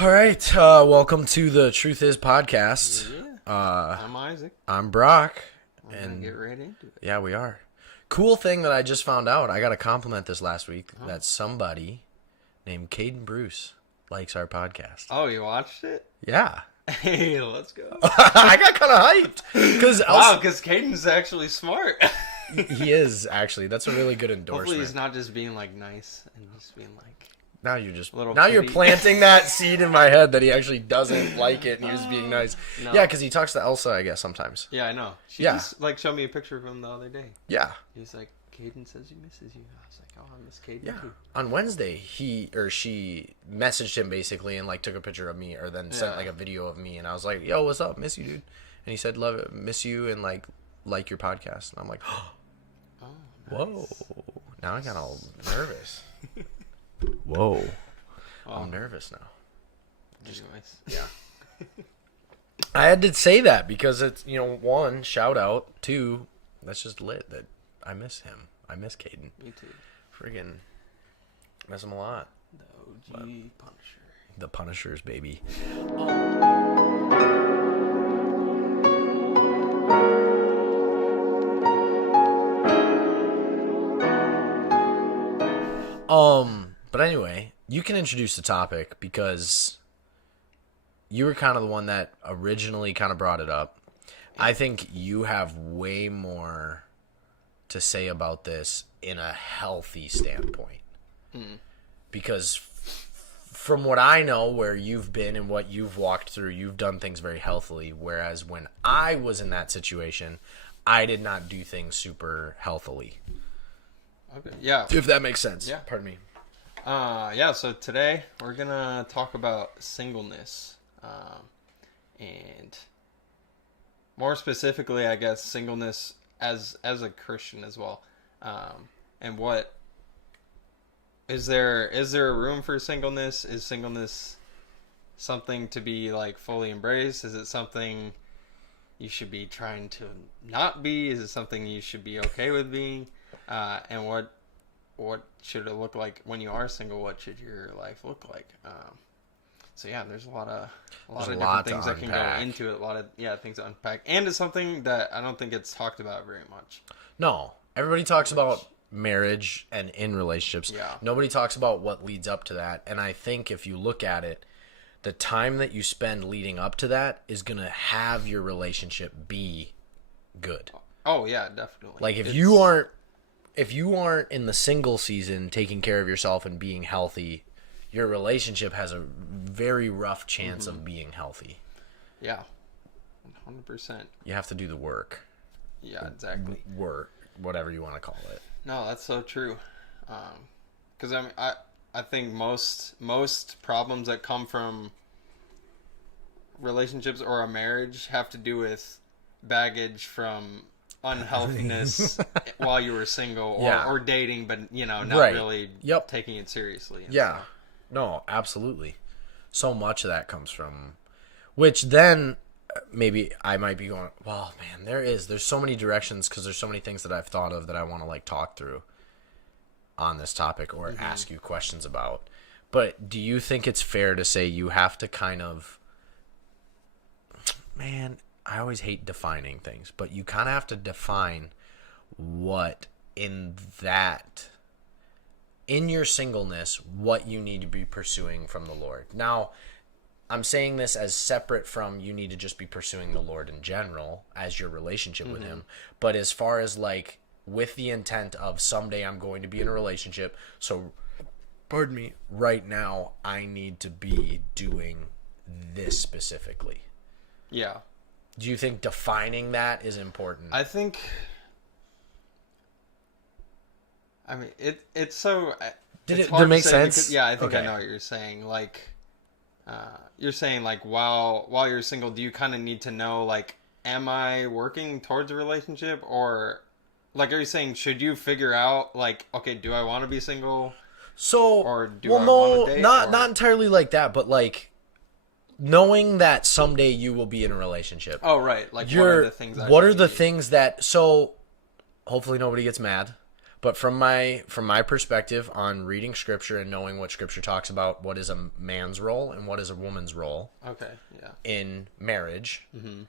All right, welcome to the Truth Is podcast. I'm Isaac. I'm Brock, We're gonna get right into it. yeah, we are. Cool thing that I just found out. I got a compliment this last week that somebody named Caden Bruce likes our podcast. Oh, you watched it? Yeah, Hey, let's go. I got kind of hyped because Wow, because Caden's actually smart. he is actually. That's a really good endorsement. Hopefully he's not just being like nice and just being like Now you're just little now you're kitty. planting that seed in my head that he actually doesn't like it and he was being nice. No. Yeah, because he talks to Elsa, I guess sometimes. Yeah, I know. She Yeah. just like showed me a picture of him the other day. Yeah. He's like, Caden says he misses you. I was like, oh, I miss Caden Yeah. too. On Wednesday, he or she messaged him basically and like took a picture of me or then sent Yeah. like a video of me and I was like, "Yo, what's up? Miss you, dude." And he said, "Love it, miss you and like your podcast." And I'm like, Oh, nice. "Whoa." Now I got all nervous. Whoa. Oh, I'm nervous now. anyways. Yeah. I had to say that because it's, one, shout out, two, that's just lit that I miss him. I miss Caden. Me too. Friggin' miss him a lot. The OG Punisher. The Punishers, baby. But anyway, you can introduce the topic because you were kind of the one that originally kind of brought it up. I think you have way more to say about this in a healthy standpoint. Because from what I know, where you've been and what you've walked through, you've done things very healthily. Whereas when I was in that situation, I did not do things super healthily. Okay. Yeah. If that makes sense. Yeah. Pardon me. Yeah, so today we're gonna talk about singleness, and more specifically, I guess, singleness as a Christian as well, and what is there a room for singleness? Is singleness something to be like fully embraced? Is it something you should be trying to not be? Is it something you should be okay with being? And what should it look like when you are single? What should your life look like? So yeah, there's a lot of different things that can go into it. A lot of things to unpack, and it's something that I don't think it's talked about very much. No, everybody talks about marriage and in relationships. Yeah. Nobody talks about what leads up to that. And I think if you look at it, the time that you spend leading up to that is going to have your relationship be good. Oh yeah, definitely. Like if you aren't in the single season taking care of yourself and being healthy, your relationship has a very rough chance of being healthy. Yeah, 100%. You have to do the work. Yeah, exactly. Work, whatever you want to call it. No, that's so true. Because I think most problems that come from relationships or a marriage have to do with baggage from unhealthiness while you were single or dating, but not really taking it seriously. Yeah. stuff. No, absolutely. So much of that comes from, which then maybe I might be going, well, man, there's so many directions because there's so many things that I've thought of that I want to like talk through on this topic or ask you questions about. But do you think it's fair to say you have to kind of, man, I always hate defining things, but you kind of have to define what in your singleness, what you need to be pursuing from the Lord. Now, I'm saying this as separate from you need to just be pursuing the Lord in general as your relationship with him. But as far as like with the intent of someday I'm going to be in a relationship, so pardon me, right now I need to be doing this specifically. Yeah. Do you think defining that is important? I think. I mean, it's so. Did it's it hard to make say sense? Because, yeah, I think I Okay. know what you're saying. Like, you're saying like while you're single, do you kind of need to know like, am I working towards a relationship, or like, are you saying should you figure out like, okay, do I want to be single? So, Or do well, I no, wanna date, not entirely like that, but like knowing that someday you will be in a relationship. Oh, right. Like, what are the things? What are the things that? So, hopefully nobody gets mad, But from my perspective on reading scripture and knowing what scripture talks about, what is a man's role and what is a woman's role Okay. Yeah. in marriage, Mm-hmm.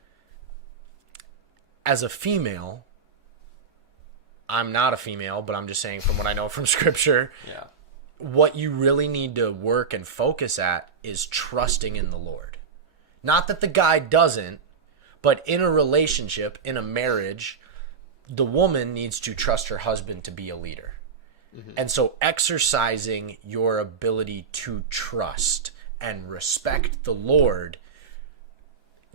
as a female, I'm not a female, but I'm just saying from what I know from scripture, Yeah. what you really need to work and focus at is trusting in the Lord. Not that the guy doesn't, but in a relationship, in a marriage, the woman needs to trust her husband to be a leader. And so exercising your ability to trust and respect the Lord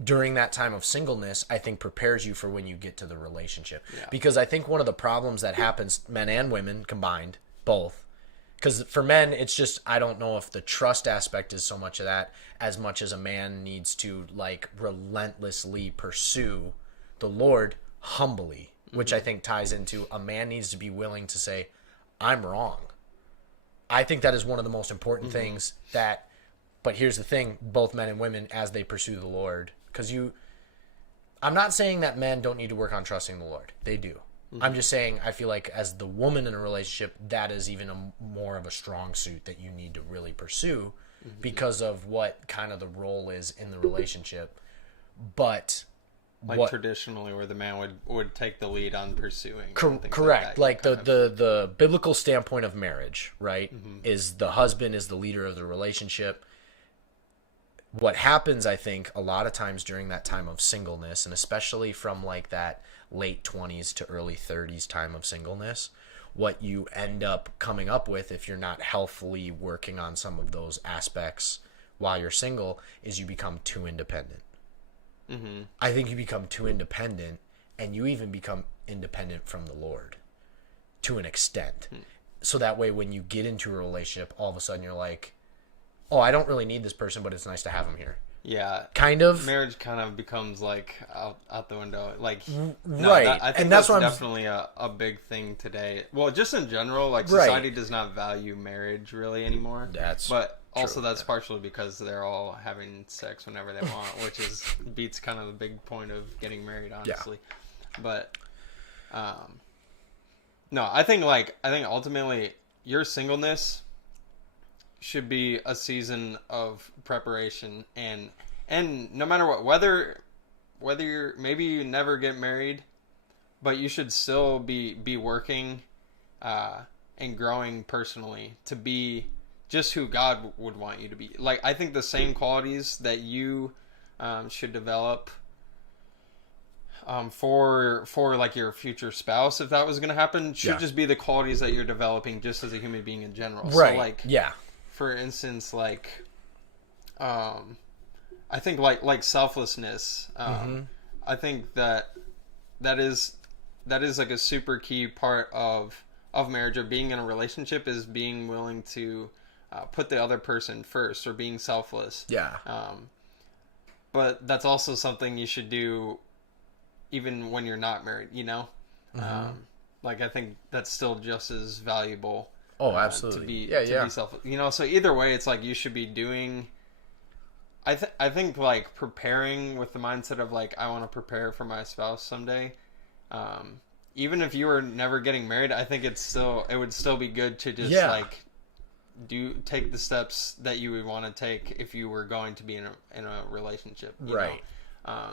during that time of singleness, I think prepares you for when you get to the relationship. Yeah. Because I think one of the problems that happens, men and women combined, both, because for men, it's just, I don't know if the trust aspect is so much of that as much as a man needs to like relentlessly pursue the Lord humbly, which I think ties into a man needs to be willing to say, I'm wrong. I think that is one of the most important things that, but here's the thing, both men and women, as they pursue the Lord, because I'm not saying that men don't need to work on trusting the Lord. They do. I'm just saying I feel like as the woman in a relationship, that is even more of a strong suit that you need to really pursue because of what kind of the role is in the relationship. But Like traditionally, where the man would take the lead on pursuing. and things correct. Like, that. The biblical standpoint of marriage, right, is the husband is the leader of the relationship. What happens, I think, a lot of times during that time of singleness, and especially from like that late 20s to early 30s time of singleness, what you end up coming up with if you're not healthfully working on some of those aspects while you're single is you become too independent. I think you become too independent, and you even become independent from the Lord to an extent. So that way, when you get into a relationship, all of a sudden you're like, oh, I don't really need this person, but it's nice to have him here. Yeah. Kind of. Marriage kind of becomes like out the window. Like, right. I think and that's what definitely a big thing today. Well, just in general, like society does not value marriage really anymore. But also that's partially because they're all having sex whenever they want, which beats kind of the big point of getting married, honestly. Yeah. But no, I think ultimately your singleness should be a season of preparation, and no matter what, whether you're, maybe you never get married, but you should still be working and growing personally to be just who God would want you to be. Like, I think the same qualities that you should develop for like your future spouse, if that was going to happen, should just be the qualities that you're developing just as a human being in general. Right. So, like, yeah. For instance, like, I think like selflessness. I think that is like a super key part of marriage or being in a relationship, is being willing to put the other person first, or being selfless. Yeah. But that's also something you should do even when you're not married, you know? Like, I think that's still just as valuable. Oh, absolutely. To be selfless, you know. So either way, it's like you should be doing. I think like preparing with the mindset of like, I want to prepare for my spouse someday. Even if you were never getting married, I think it would still be good to just like take the steps that you would want to take if you were going to be in a relationship, you right? know?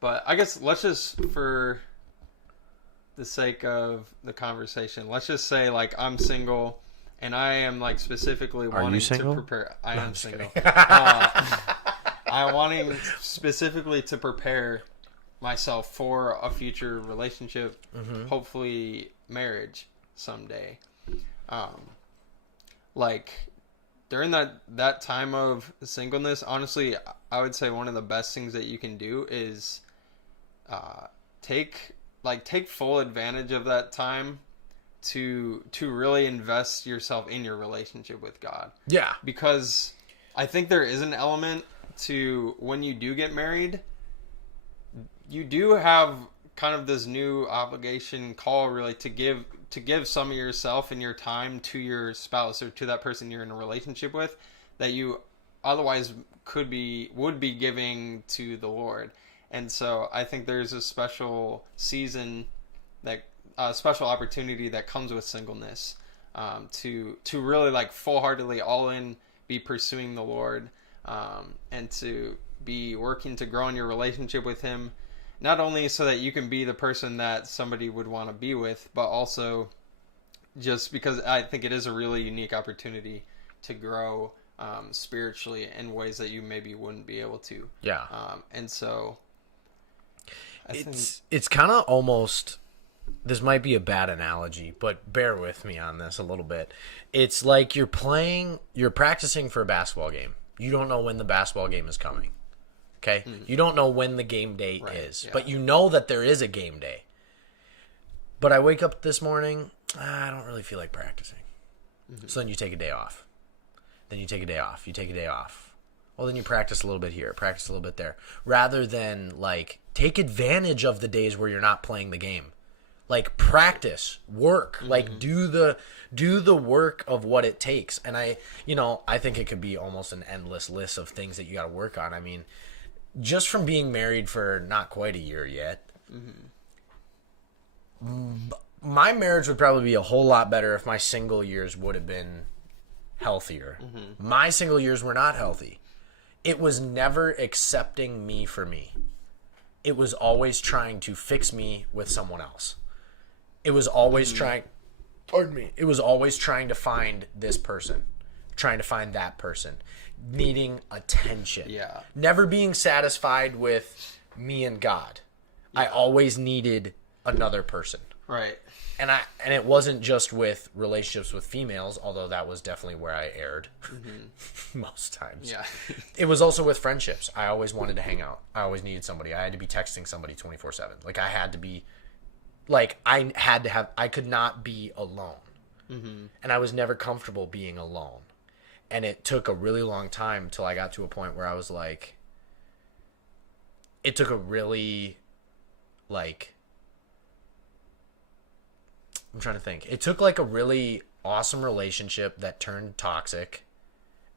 But I guess let's just, for the sake of the conversation, let's just say like I'm single, and I am like specifically wanting to prepare. I am single. I'm wanting specifically to prepare myself for a future relationship, hopefully marriage someday. Like during that time of singleness, honestly, I would say one of the best things that you can do is take full advantage of that time to really invest yourself in your relationship with God. Yeah. Because I think there is an element to when you do get married, you do have kind of this new obligation call really to give some of yourself and your time to your spouse, or to that person you're in a relationship with, that you otherwise would be giving to the Lord. And so I think there's a special season that special opportunity that comes with singleness, to really like full-heartedly all in be pursuing the Lord, and to be working to grow in your relationship with Him, not only so that you can be the person that somebody would want to be with, but also just because I think it is a really unique opportunity to grow spiritually in ways that you maybe wouldn't be able to. Yeah. And so it's kind of almost, this might be a bad analogy, but bear with me on this a little bit. It's like you're practicing for a basketball game. You don't know when the basketball game is coming. Okay? Mm-hmm. You don't know when the game day is, but you know that there is a game day. But I wake up this morning, I don't really feel like practicing. Mm-hmm. So then you take a day off. Then you take a day off. You take a day off. Well, then you practice a little bit here, practice a little bit there. Rather than, like, take advantage of the days where you're not playing the game. Like, practice, work, mm-hmm. like, do the work of what it takes. And I think it could be almost an endless list of things that you got to work on. I mean, just from being married for not quite a year yet, my marriage would probably be a whole lot better if my single years would have been healthier. Mm-hmm. My single years were not healthy. It was never accepting me for me. It was always trying to fix me with someone else. It was always it was always trying to find this person, trying to find that person, needing attention. Yeah. Never being satisfied with me and God. Yeah. I always needed another person. Right. And it wasn't just with relationships with females, although that was definitely where I erred most times. Yeah. It was also with friendships. I always wanted to hang out. I always needed somebody. I had to be texting somebody 24/7. Like, I had to be, like, I could not be alone. Mm-hmm. And I was never comfortable being alone. And it took a really long time till I got to a point where I was like, it took a really, like, I'm trying to think. It took like a really awesome relationship that turned toxic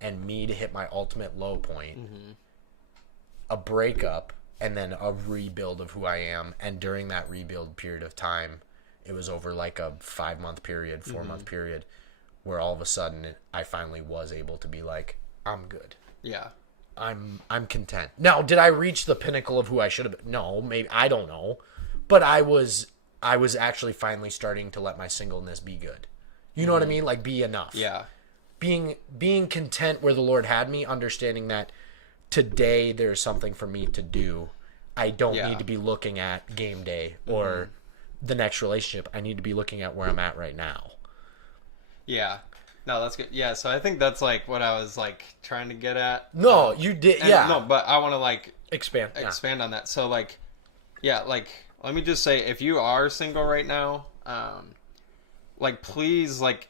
and me to hit my ultimate low point, a breakup, and then a rebuild of who I am. And during that rebuild period of time, it was over like a 5-month period, 4-month period, where all of a sudden I finally was able to be like, I'm good. Yeah. I'm content. Now, did I reach the pinnacle of who I should have been? No, maybe, I don't know. But I was actually finally starting to let my singleness be good. You know what I mean? Like, be enough. Yeah. Being content where the Lord had me, understanding that today there's something for me to do. I don't need to be looking at game day or the next relationship. I need to be looking at where I'm at right now. Yeah. No, that's good. Yeah, so I think that's like what I was like trying to get at. No, you did. Yeah. No, but I want to like expand on that. So like, yeah, like, let me just say, if you are single right now, like, please, like,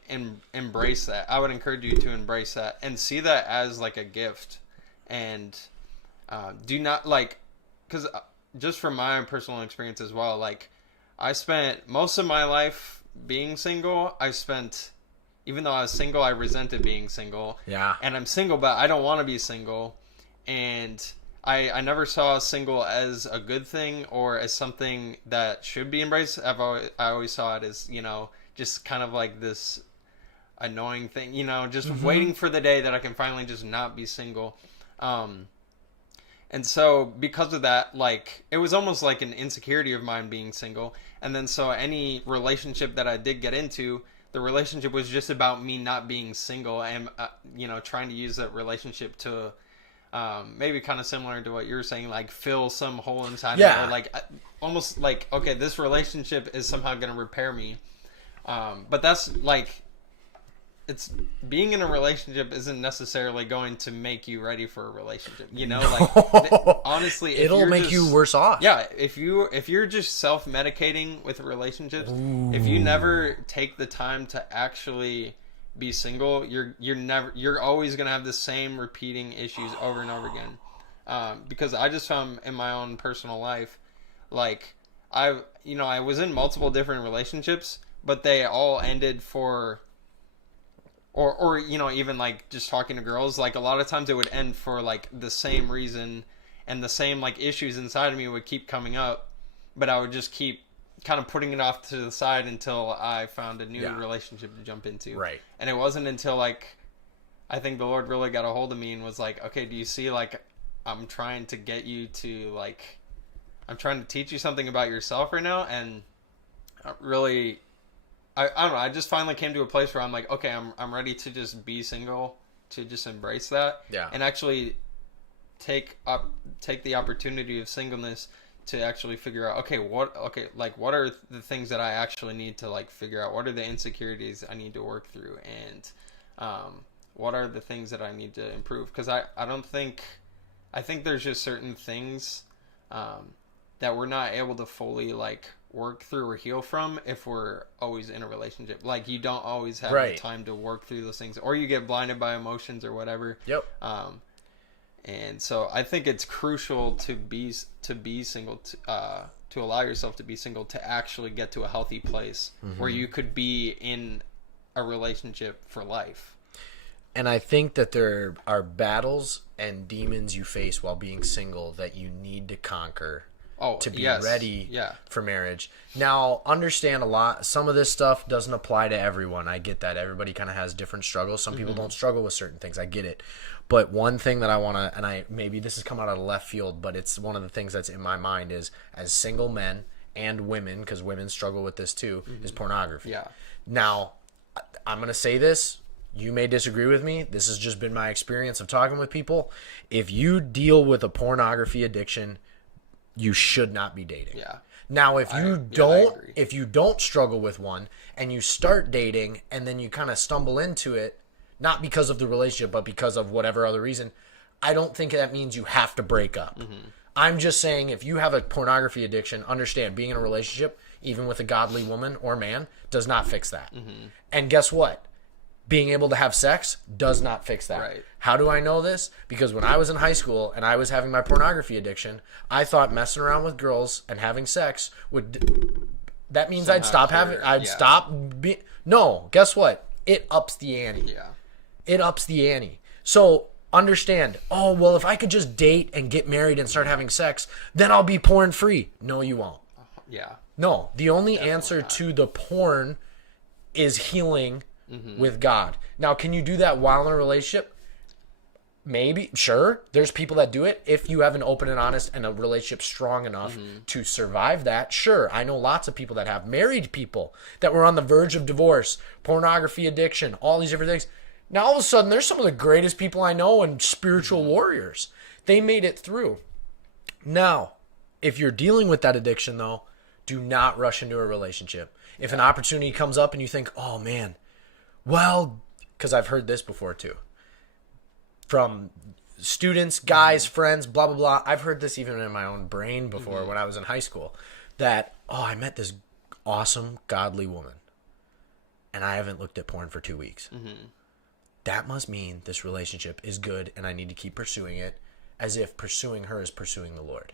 embrace that. I would encourage you to embrace that and see that as like a gift, and do not, like, because just from my personal experience as well, like, I spent most of my life being single. Even though I was single, I resented being single. Yeah. And I'm single, but I don't want to be single. And I never saw single as a good thing or as something that should be embraced. I always saw it as, just kind of like this annoying thing, just waiting for the day that I can finally just not be single. And so because of that, like, it was almost like an insecurity of mine being single. And then so any relationship that I did get into, the relationship was just about me not being single and, trying to use that relationship to maybe kind of similar to what you're saying, like, fill some hole inside me, or like almost like, okay, this relationship is somehow going to repair me. But that's like, it's being in a relationship isn't necessarily going to make you ready for a relationship, like, honestly, it'll make you worse off. Yeah. If you're just self-medicating with relationships, if you never take the time to actually be single, you're always going to have the same repeating issues over and over again. Because I just found in my own personal life, like, I was in multiple different relationships, but they all ended for, or even like just talking to girls, like, a lot of times it would end for like the same reason, and the same like issues inside of me would keep coming up, but I would just keep kind of putting it off to the side until I found a new Yeah. relationship to jump into. Right. And it wasn't until like I think the Lord really got a hold of me and was like, okay, do you see, like, I'm trying to get you to, like, I'm trying to teach you something about yourself right now, and really, I don't know, I just finally came to a place where I'm like, okay, I'm ready to just be single, to just embrace that, Yeah. and actually take the opportunity of singleness to actually figure out, what are the things that I actually need to, like, figure out, what are the insecurities I need to work through, and what are the things that I need to improve? Because I think there's just certain things that we're not able to fully, like, work through or heal from if we're always in a relationship. Like, you don't always have Right. the time to work through those things, or you get blinded by emotions or whatever. Yep. And so I think it's crucial to be single, to allow yourself to be single, to actually get to a healthy place where you could be in a relationship for life. And I think that there are battles and demons you face while being single that you need to conquer to be ready for marriage. Now, understand some of this stuff doesn't apply to everyone. I get that. Everybody kind of has different struggles. Some people don't struggle with certain things. I get it. But one thing that I want to, and maybe this has come out of left field, but it's one of the things that's in my mind is, as single men and women, because women struggle with this too, is pornography. Yeah. Now, I'm going to say this. You may disagree with me. This has just been my experience of talking with people. If you deal with a pornography addiction, you should not be dating. Yeah. Now, if I you don't struggle with one and you start dating and then you kind of stumble into it, not because of the relationship, but because of whatever other reason, I don't think that means you have to break up. I'm just saying, if you have a pornography addiction, understand, being in a relationship, even with a godly woman or man, does not fix that. And guess what? Being able to have sex does not fix that. Right. How do I know this? Because when I was in high school and I was having my pornography addiction, I thought messing around with girls and having sex that means I'd stop having, no, guess what? It ups the ante. Yeah. It ups the ante. So understand, oh, well, if I could just date and get married and start having sex, then I'll be porn free. No, you won't. Yeah. No, the only answer to the porn is healing with God. Now, can you do that while in a relationship? Maybe, sure. There's people that do it. If you have an open and honest and a relationship strong enough to survive that, sure. I know lots of people that have married people that were on the verge of divorce, pornography addiction, all these different things. Now, all of a sudden, there's some of the greatest people I know and spiritual warriors. They made it through. Now, if you're dealing with that addiction, though, do not rush into a relationship. If an opportunity comes up and you think, oh, man, well, because I've heard this before, too. From students, guys, friends, blah, blah, blah. I've heard this even in my own brain before when I was in high school. That, oh, I met this awesome, godly woman. And I haven't looked at porn for 2 weeks. That must mean this relationship is good and I need to keep pursuing it, as if pursuing her is pursuing the Lord.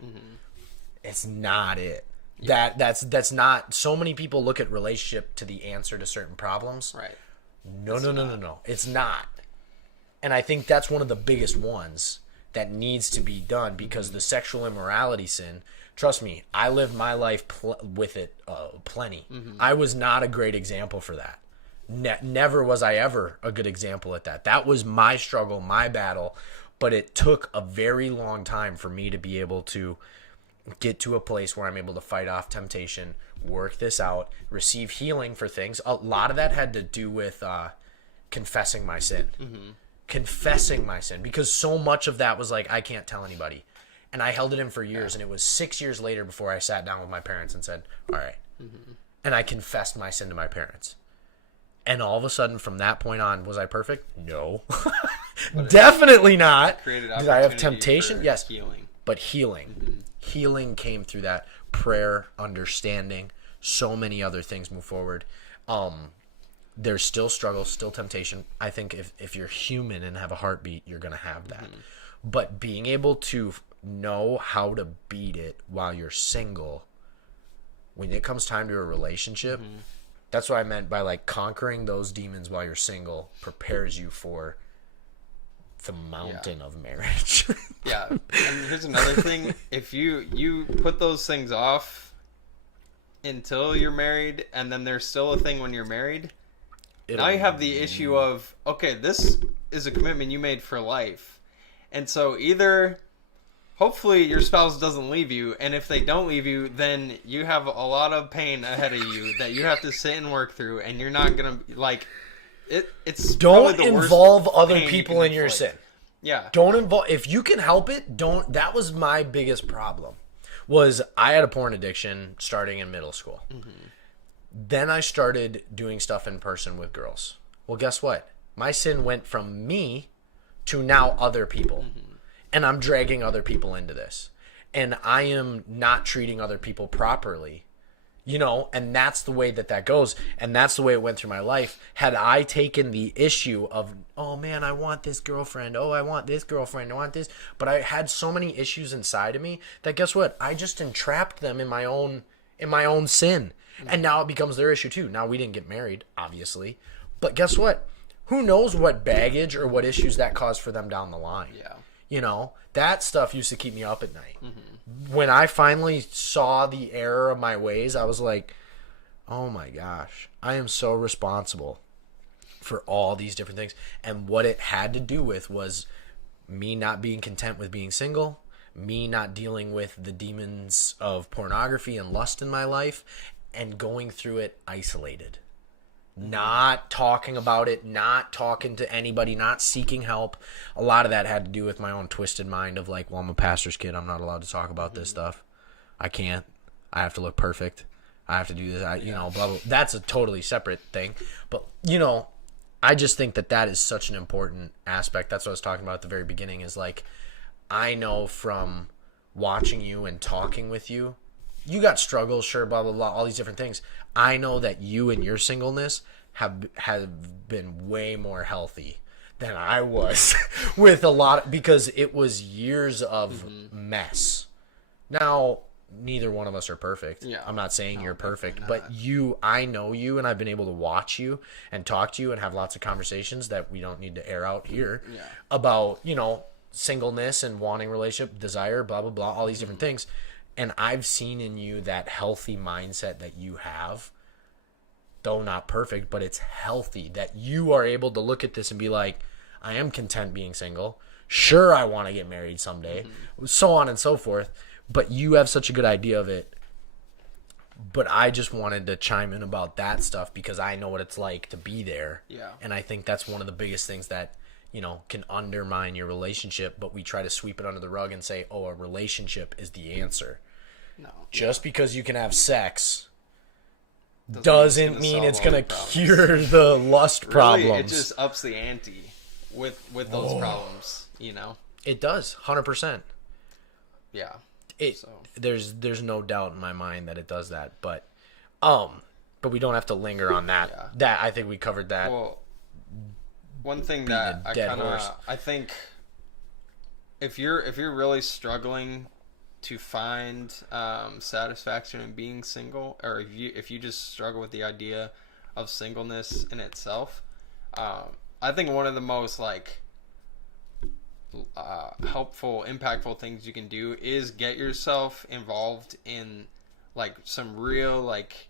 It's not it. Yeah. That's not. So many people look at relationship to the answer to certain problems. Right. No. It's not. And I think that's one of the biggest ones that needs to be done, because the sexual immorality sin, trust me, I lived my life with it plenty. I was not a great example for that. Never was I ever a good example at that. That was my struggle, my battle, but it took a very long time for me to be able to get to a place where I'm able to fight off temptation, work this out, receive healing for things. A lot of that had to do with confessing my sin. Confessing my sin, because so much of that was like, I can't tell anybody. And I held it in for years, and it was 6 years later before I sat down with my parents and said, all right. And I confessed my sin to my parents. And all of a sudden, from that point on, was I perfect? No. Definitely not. Did I have temptation? Yes. Healing. But healing. Healing came through that. Prayer, understanding, so many other things move forward. There's still struggle, still temptation. I think if you're human and have a heartbeat, you're going to have that. But being able to know how to beat it while you're single, when it comes time to a relationship, that's what I meant by, like, conquering those demons while you're single prepares you for the mountain of marriage. And here's another thing. If you put those things off, until you're married, and then there's still a thing when you're married. It'll- Now you have the issue of, okay, this is a commitment you made for life. And so either, hopefully your spouse doesn't leave you, and if they don't leave you, then you have a lot of pain ahead of you that you have to sit and work through, and you're not going to, like, it's Don't probably the worst involve other pain you people can in your inflict. sin. Yeah. Don't involve, if you can help it, don't. That was my biggest problem. Was I had a porn addiction starting in middle school. Then I started doing stuff in person with girls. Well, guess what? My sin went from me to now other people. And I'm dragging other people into this. And I am not treating other people properly. You know, and that's the way that goes. And that's the way it went through my life. Had I taken the issue of, oh man, I want this girlfriend. Oh, I want this girlfriend. I want this. But I had so many issues inside of me that guess what? I just entrapped them in my own sin. And now it becomes their issue too. Now we didn't get married, obviously. But guess what? Who knows what baggage or what issues that caused for them down the line. Yeah. You know, that stuff used to keep me up at night. When I finally saw the error of my ways, I was like, oh my gosh, I am so responsible for all these different things. And what it had to do with was me not being content with being single, me not dealing with the demons of pornography and lust in my life, and going through it isolated. Not talking about it, not talking to anybody, not seeking help. A lot of that had to do with my own twisted mind of like, well, I'm a pastor's kid. I'm not allowed to talk about this stuff. I can't. I have to look perfect. I have to do this. You know, blah, blah. That's a totally separate thing. But, you know, I just think that is such an important aspect. That's what I was talking about at the very beginning is like, I know from watching you and talking with you, you got struggles, sure, blah, blah, blah, all these different things. I know that you and your singleness have been way more healthy than I was with a lot, because it was years of mess. Now, neither one of us are perfect. Yeah. I'm not saying you're perfect, not. but I know you, and I've been able to watch you and talk to you and have lots of conversations that we don't need to air out here about, you know, singleness and wanting relationship, desire, blah, blah, blah, all these different things. And I've seen in you that healthy mindset that you have, though not perfect, but it's healthy, that you are able to look at this and be like, I am content being single. Sure, I want to get married someday, so on and so forth. But you have such a good idea of it. But I just wanted to chime in about that stuff because I know what it's like to be there. Yeah. And I think that's one of the biggest things that, you know, can undermine your relationship, but we try to sweep it under the rug and say, oh, a relationship is the answer. No. Just because you can have sex doesn't mean it's going to solve all cure the lust problems. Really, it just ups the ante with those problems, you know? It does, 100%. Yeah. There's no doubt in my mind that it does that, but we don't have to linger on that. Yeah. That I think we covered that. Well, one thing that I think if you're really struggling to find satisfaction in being single, or if you just struggle with the idea of singleness in itself, I think one of the most like helpful, impactful things you can do is get yourself involved in like some real like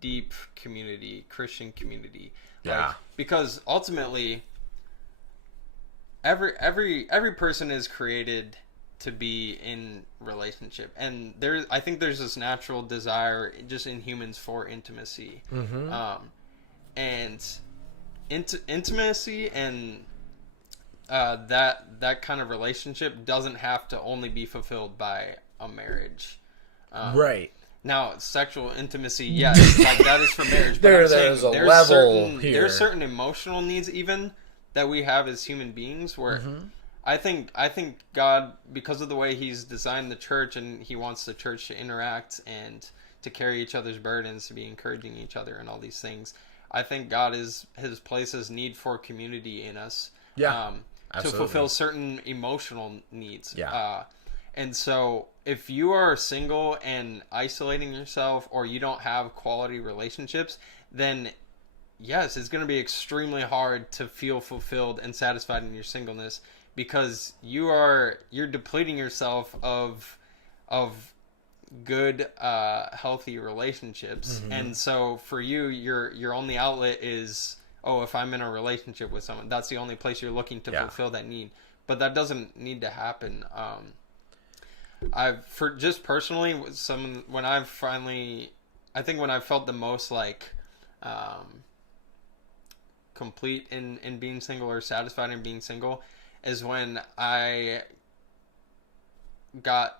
deep community, Christian community. Yeah. Because ultimately every person is created to be in relationship, and I think there's this natural desire just in humans for intimacy. And intimacy and that kind of relationship doesn't have to only be fulfilled by a marriage. Right. Now, sexual intimacy, yes, like that is for marriage. But there's a level here. There's certain emotional needs even that we have as human beings where I think God, because of the way He's designed the church, and He wants the church to interact and to carry each other's burdens, to be encouraging each other, and all these things. I think God has places need for community in us. Yeah. To fulfill certain emotional needs. Yeah. And so if you are single and isolating yourself, or you don't have quality relationships, then yes, it's going to be extremely hard to feel fulfilled and satisfied in your singleness, because you're depleting yourself of good healthy relationships. And so for you, your only outlet is, oh, if I'm in a relationship with someone, that's the only place you're looking to fulfill that need. But that doesn't need to happen. I've, for just personally, when I've finally, I think when I felt the most like complete in being single, or satisfied in being single, is when I got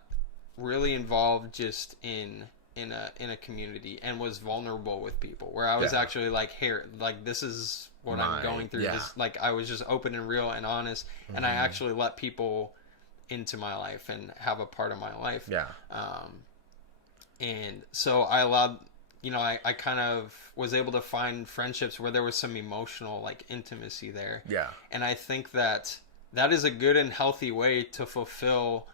really involved just in a community, and was vulnerable with people, where I was actually like, here, like, this is what I'm going through. This, like, I was just open and real and honest, and I actually let people into my life and have a part of my life. And so I allowed, I kind of was able to find friendships where there was some emotional, like, intimacy there. And I think that is a good and healthy way to fulfill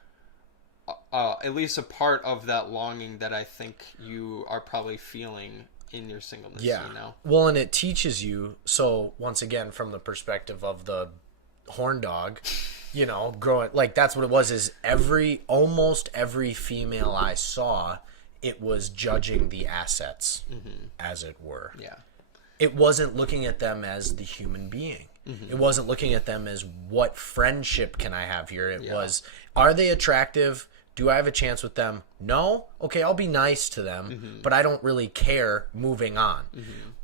at least a part of that longing that I think you are probably feeling in your singleness. Well, and it teaches you, so once again, from the perspective of the horn dog, growing, like, that's what it was, is almost every female I saw, it was judging the assets, as it were. It wasn't looking at them as the human being. It wasn't looking at them as, what friendship can I have here? It was, are they attractive? Do I have a chance with them? No? Okay, I'll be nice to them, but I don't really care, moving on.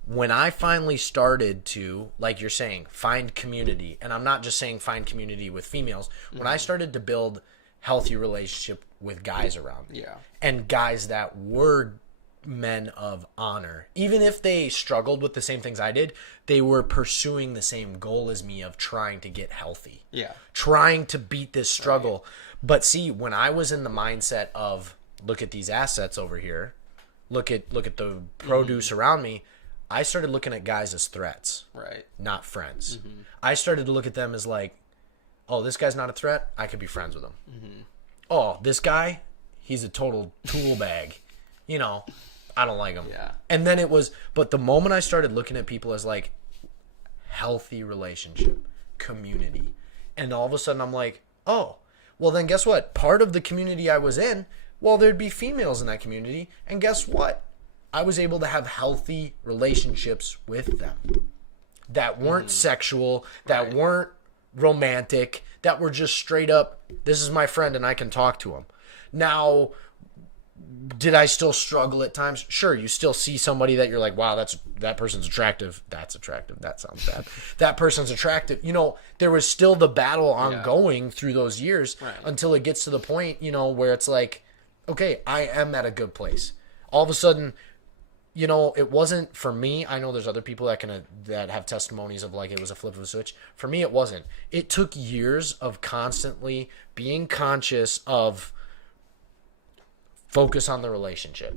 When I finally started to, like you're saying, find community, and I'm not just saying find community with females, when I started to build healthy relationship with guys around me, and guys that were men of honor, even if they struggled with the same things I did, they were pursuing the same goal as me of trying to get healthy, trying to beat this struggle. But see, when I was in the mindset of, look at these assets over here, look at the produce around me, I started looking at guys as threats, not friends. I started to look at them as like, oh, this guy's not a threat, I could be friends with him. Oh, this guy, he's a total tool bag, I don't like him. And then but the moment I started looking at people as like healthy relationship, community, and all of a sudden I'm like, oh, well, then guess what? Part of the community I was in, well, there'd be females in that community. And guess what? I was able to have healthy relationships with them that weren't sexual, that weren't romantic, that were just straight up, this is my friend and I can talk to him. Now, did I still struggle at times? Sure, you still see somebody that you're like, wow, that person's attractive. That's attractive. That sounds bad. That person's attractive. There was still the battle ongoing through those years until it gets to the point, where it's like, okay, I am at a good place. All of a sudden, it wasn't for me. I know there's other people that have testimonies of like it was a flip of a switch. For me, it wasn't. It took years of constantly being conscious of, focus on the relationship.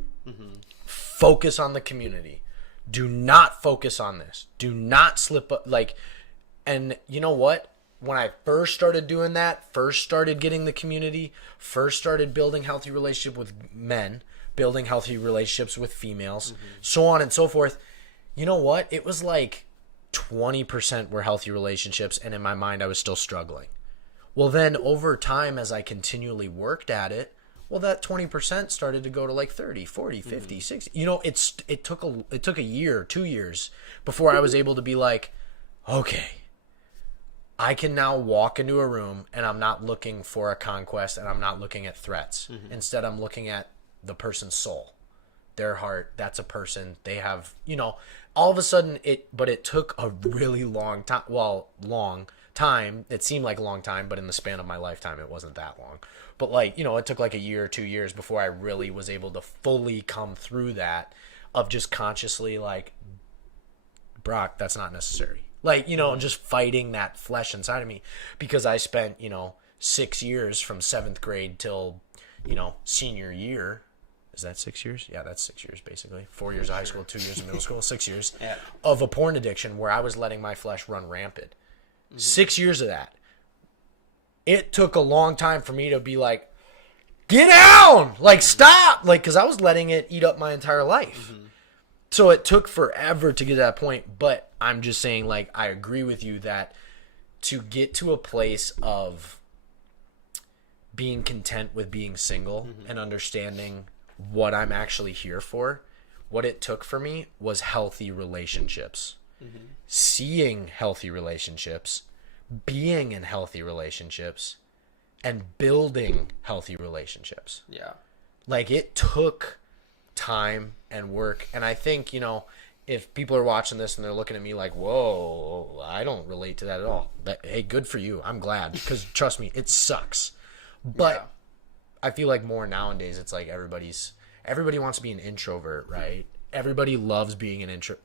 Focus on the community. Do not focus on this. Do not slip up. And you know what? When I first started doing that, first started getting the community, first started building healthy relationship with men, building healthy relationships with females, so on and so forth, you know what? It was like 20% were healthy relationships, and in my mind, I was still struggling. Well, then over time, as I continually worked at it, well, that 20% started to go to like 30, 40, 50, 60. It took a year, 2 years before I was able to be like, okay, I can now walk into a room and I'm not looking for a conquest and I'm not looking at threats. Instead, I'm looking at the person's soul, their heart. That's a person. They have, all of a sudden but it took a really long time. Well, long time. It seemed like a long time, but in the span of my lifetime, it wasn't that long. But it took like a year or 2 years before I really was able to fully come through that of just consciously like, Brock, that's not necessary. And just fighting that flesh inside of me, because I spent, 6 years from 7th grade till, senior year. Is that 6 years? Yeah, that's 6 years basically. 4 years of high school, 2 years of middle school, 6 years of a porn addiction where I was letting my flesh run rampant. 6 years of that. It took a long time for me to be like, get down! Like, stop! Like, because I was letting it eat up my entire life. So it took forever to get to that point. But I'm just saying, like, I agree with you that to get to a place of being content with being single and understanding what I'm actually here for, what it took for me was healthy relationships. Seeing healthy relationships, being in healthy relationships, and building healthy relationships. Yeah. Like, it took time and work. And I think, if people are watching this and they're looking at me like, whoa, I don't relate to that at all. But hey, good for you. I'm glad, because trust me, it sucks. But Yeah. I feel like more nowadays, it's like everybody wants to be an introvert, right? Everybody loves being an introvert.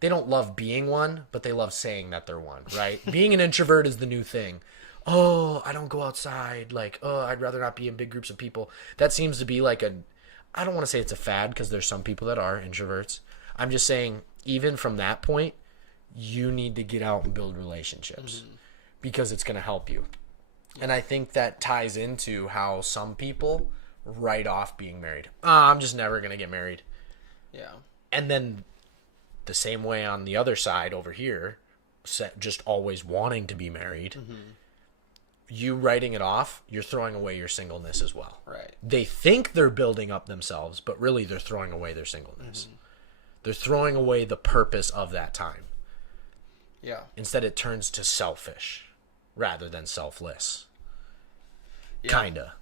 They don't love being one, but they love saying that they're one, right? Being an introvert is the new thing. Oh, I don't go outside. Like, oh, I'd rather not be in big groups of people. That seems to be like I don't want to say it's a fad, because there's some people that are introverts. I'm just saying, even from that point, you need to get out and build relationships, because it's going to help you. And I think that ties into how some people write off being married. I'm just never going to get married. Yeah. And then the same way on the other side over here, just always wanting to be married. You writing it off, you're throwing away your singleness as well. Right. They think they're building up themselves, but really they're throwing away their singleness. They're throwing away the purpose of that time. Yeah. Instead, it turns to selfish rather than selfless. Yeah. Kinda.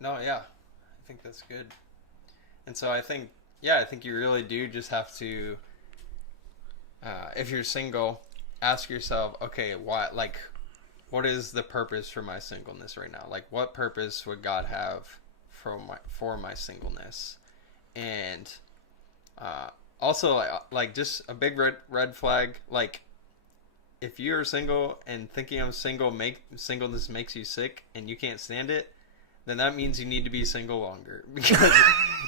No, yeah. I think that's good. And so I think you really do just have to, if you're single, ask yourself, okay, what is the purpose for my singleness right now? Like, what purpose would God have for my singleness? And also, like just a big red flag, like, if you're single and thinking I'm single, singleness makes you sick and you can't stand it, then that means you need to be single longer. Because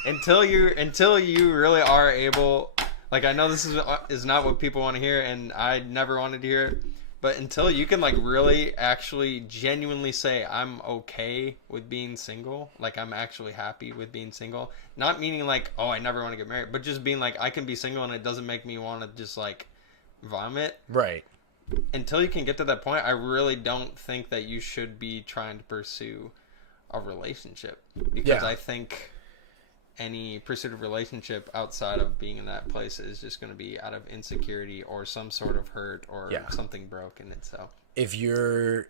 until you really are able, like, I know this is not what people want to hear, and I never wanted to hear it, but until you can, like, really actually genuinely say, I'm okay with being single, like, I'm actually happy with being single, not meaning like, oh, I never want to get married, but just being like, I can be single and it doesn't make me want to just, like, vomit. Right. Until you can get to that point, I really don't think that you should be trying to pursue a relationship, because I think any pursuit of relationship outside of being in that place is just going to be out of insecurity or some sort of hurt or something broke in itself. If you're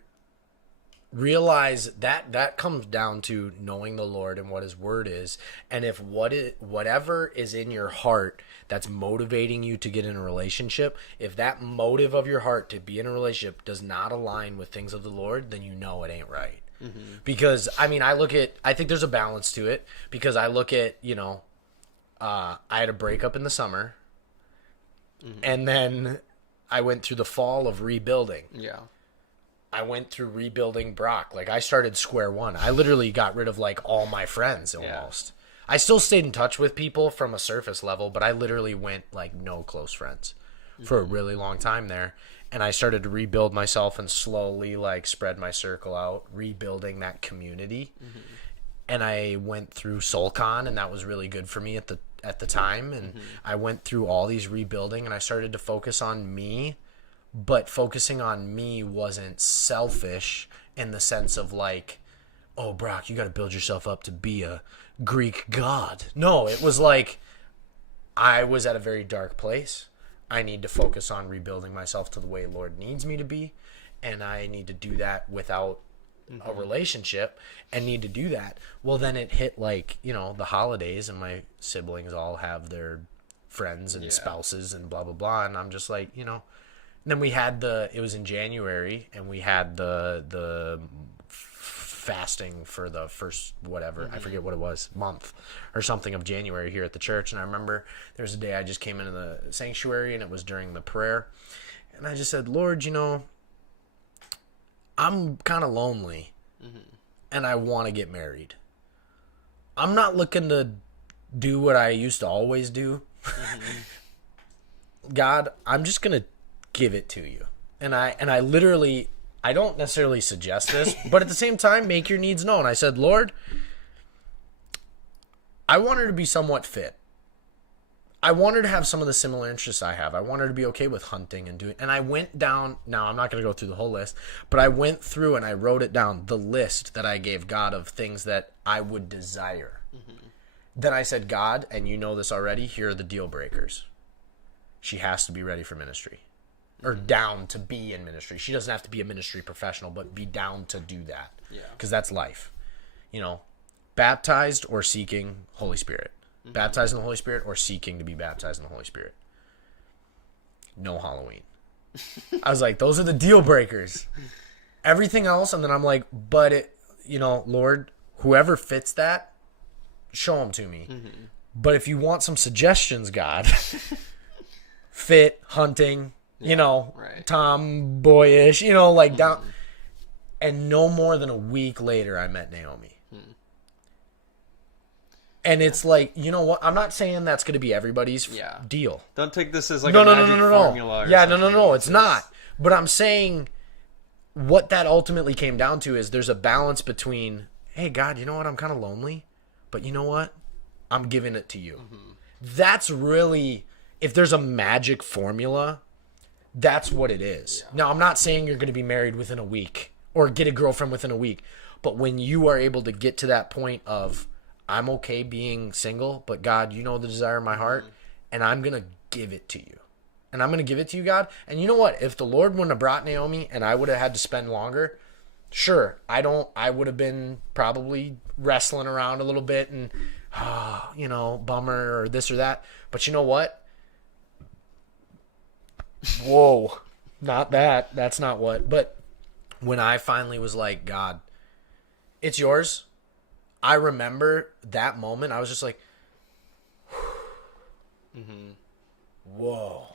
realize that comes down to knowing the Lord and what his word is, and if whatever is in your heart that's motivating you to get in a relationship, if that motive of your heart to be in a relationship does not align with things of the Lord, then you know it ain't right. Because I think there's a balance to it, because I look at, I had a breakup in the summer, and then I went through the fall of rebuilding. Yeah. I went through rebuilding Brock. Like, I started square one. I literally got rid of, like, all my friends almost. I still stayed in touch with people from a surface level, but I literally went, like, no close friends for a really long time there. And I started to rebuild myself and slowly, like, spread my circle out, rebuilding that community. And I went through SoulCon, and that was really good for me at the time. And I went through all these rebuilding, and I started to focus on me. But focusing on me wasn't selfish in the sense of, like, oh, Brock, you got to build yourself up to be a Greek god. No, it was like, I was at a very dark place. I need to focus on rebuilding myself to the way Lord needs me to be. And I need to do that without a relationship, and need to do that. Well, then it hit, like, the holidays, and my siblings all have their friends and spouses and blah, blah, blah. And I'm just like, And then we had it was in January, and we had the fasting for the first whatever, I forget what it was, month or something of January here at the church. And I remember there was a day I just came into the sanctuary, and it was during the prayer. And I just said, Lord, I'm kind of lonely, and I want to get married. I'm not looking to do what I used to always do. God, I'm just going to give it to you. And I literally, I don't necessarily suggest this, but at the same time, make your needs known. I said, Lord, I want her to be somewhat fit. I want her to have some of the similar interests I have. I want her to be okay with hunting and doing, and I went down, now I'm not going to go through the whole list, but I went through and I wrote it down, the list that I gave God of things that I would desire. Then I said, God, and you know this already, here are the deal breakers. She has to be ready for ministry. Or down to be in ministry. She doesn't have to be a ministry professional, but be down to do that. Yeah. Because that's life. You know, baptized or seeking Holy Spirit. Baptized in the Holy Spirit or seeking to be baptized in the Holy Spirit. No Halloween. I was like, those are the deal breakers. Everything else, and then I'm like, but it, you know, Lord, whoever fits that, show them to me. But if you want some suggestions, God, fit, hunting, you know, right. tomboyish, you know, like down. And no more than a week later, I met Naomi. And it's like, you know what? I'm not saying that's going to be everybody's deal. Don't take this as like a magic formula. Yeah, no. It's not. But I'm saying what that ultimately came down to is there's a balance between, hey, God, you know what? I'm kind of lonely. But you know what? I'm giving it to you. That's really, if there's a magic formula, that's what it is. Now, I'm not saying you're going to be married within a week or get a girlfriend within a week. But when you are able to get to that point of, I'm okay being single, but God, you know the desire of my heart, and I'm going to give it to you. And I'm going to give it to you, God. And you know what? If the Lord wouldn't have brought Naomi and I would have had to spend longer, sure, I would have been probably wrestling around a little bit and, you know, bummer or this or that. But you know what? Whoa, not that. That's not what. But when I finally was like, God, it's yours. I remember that moment. I was just like, whoa.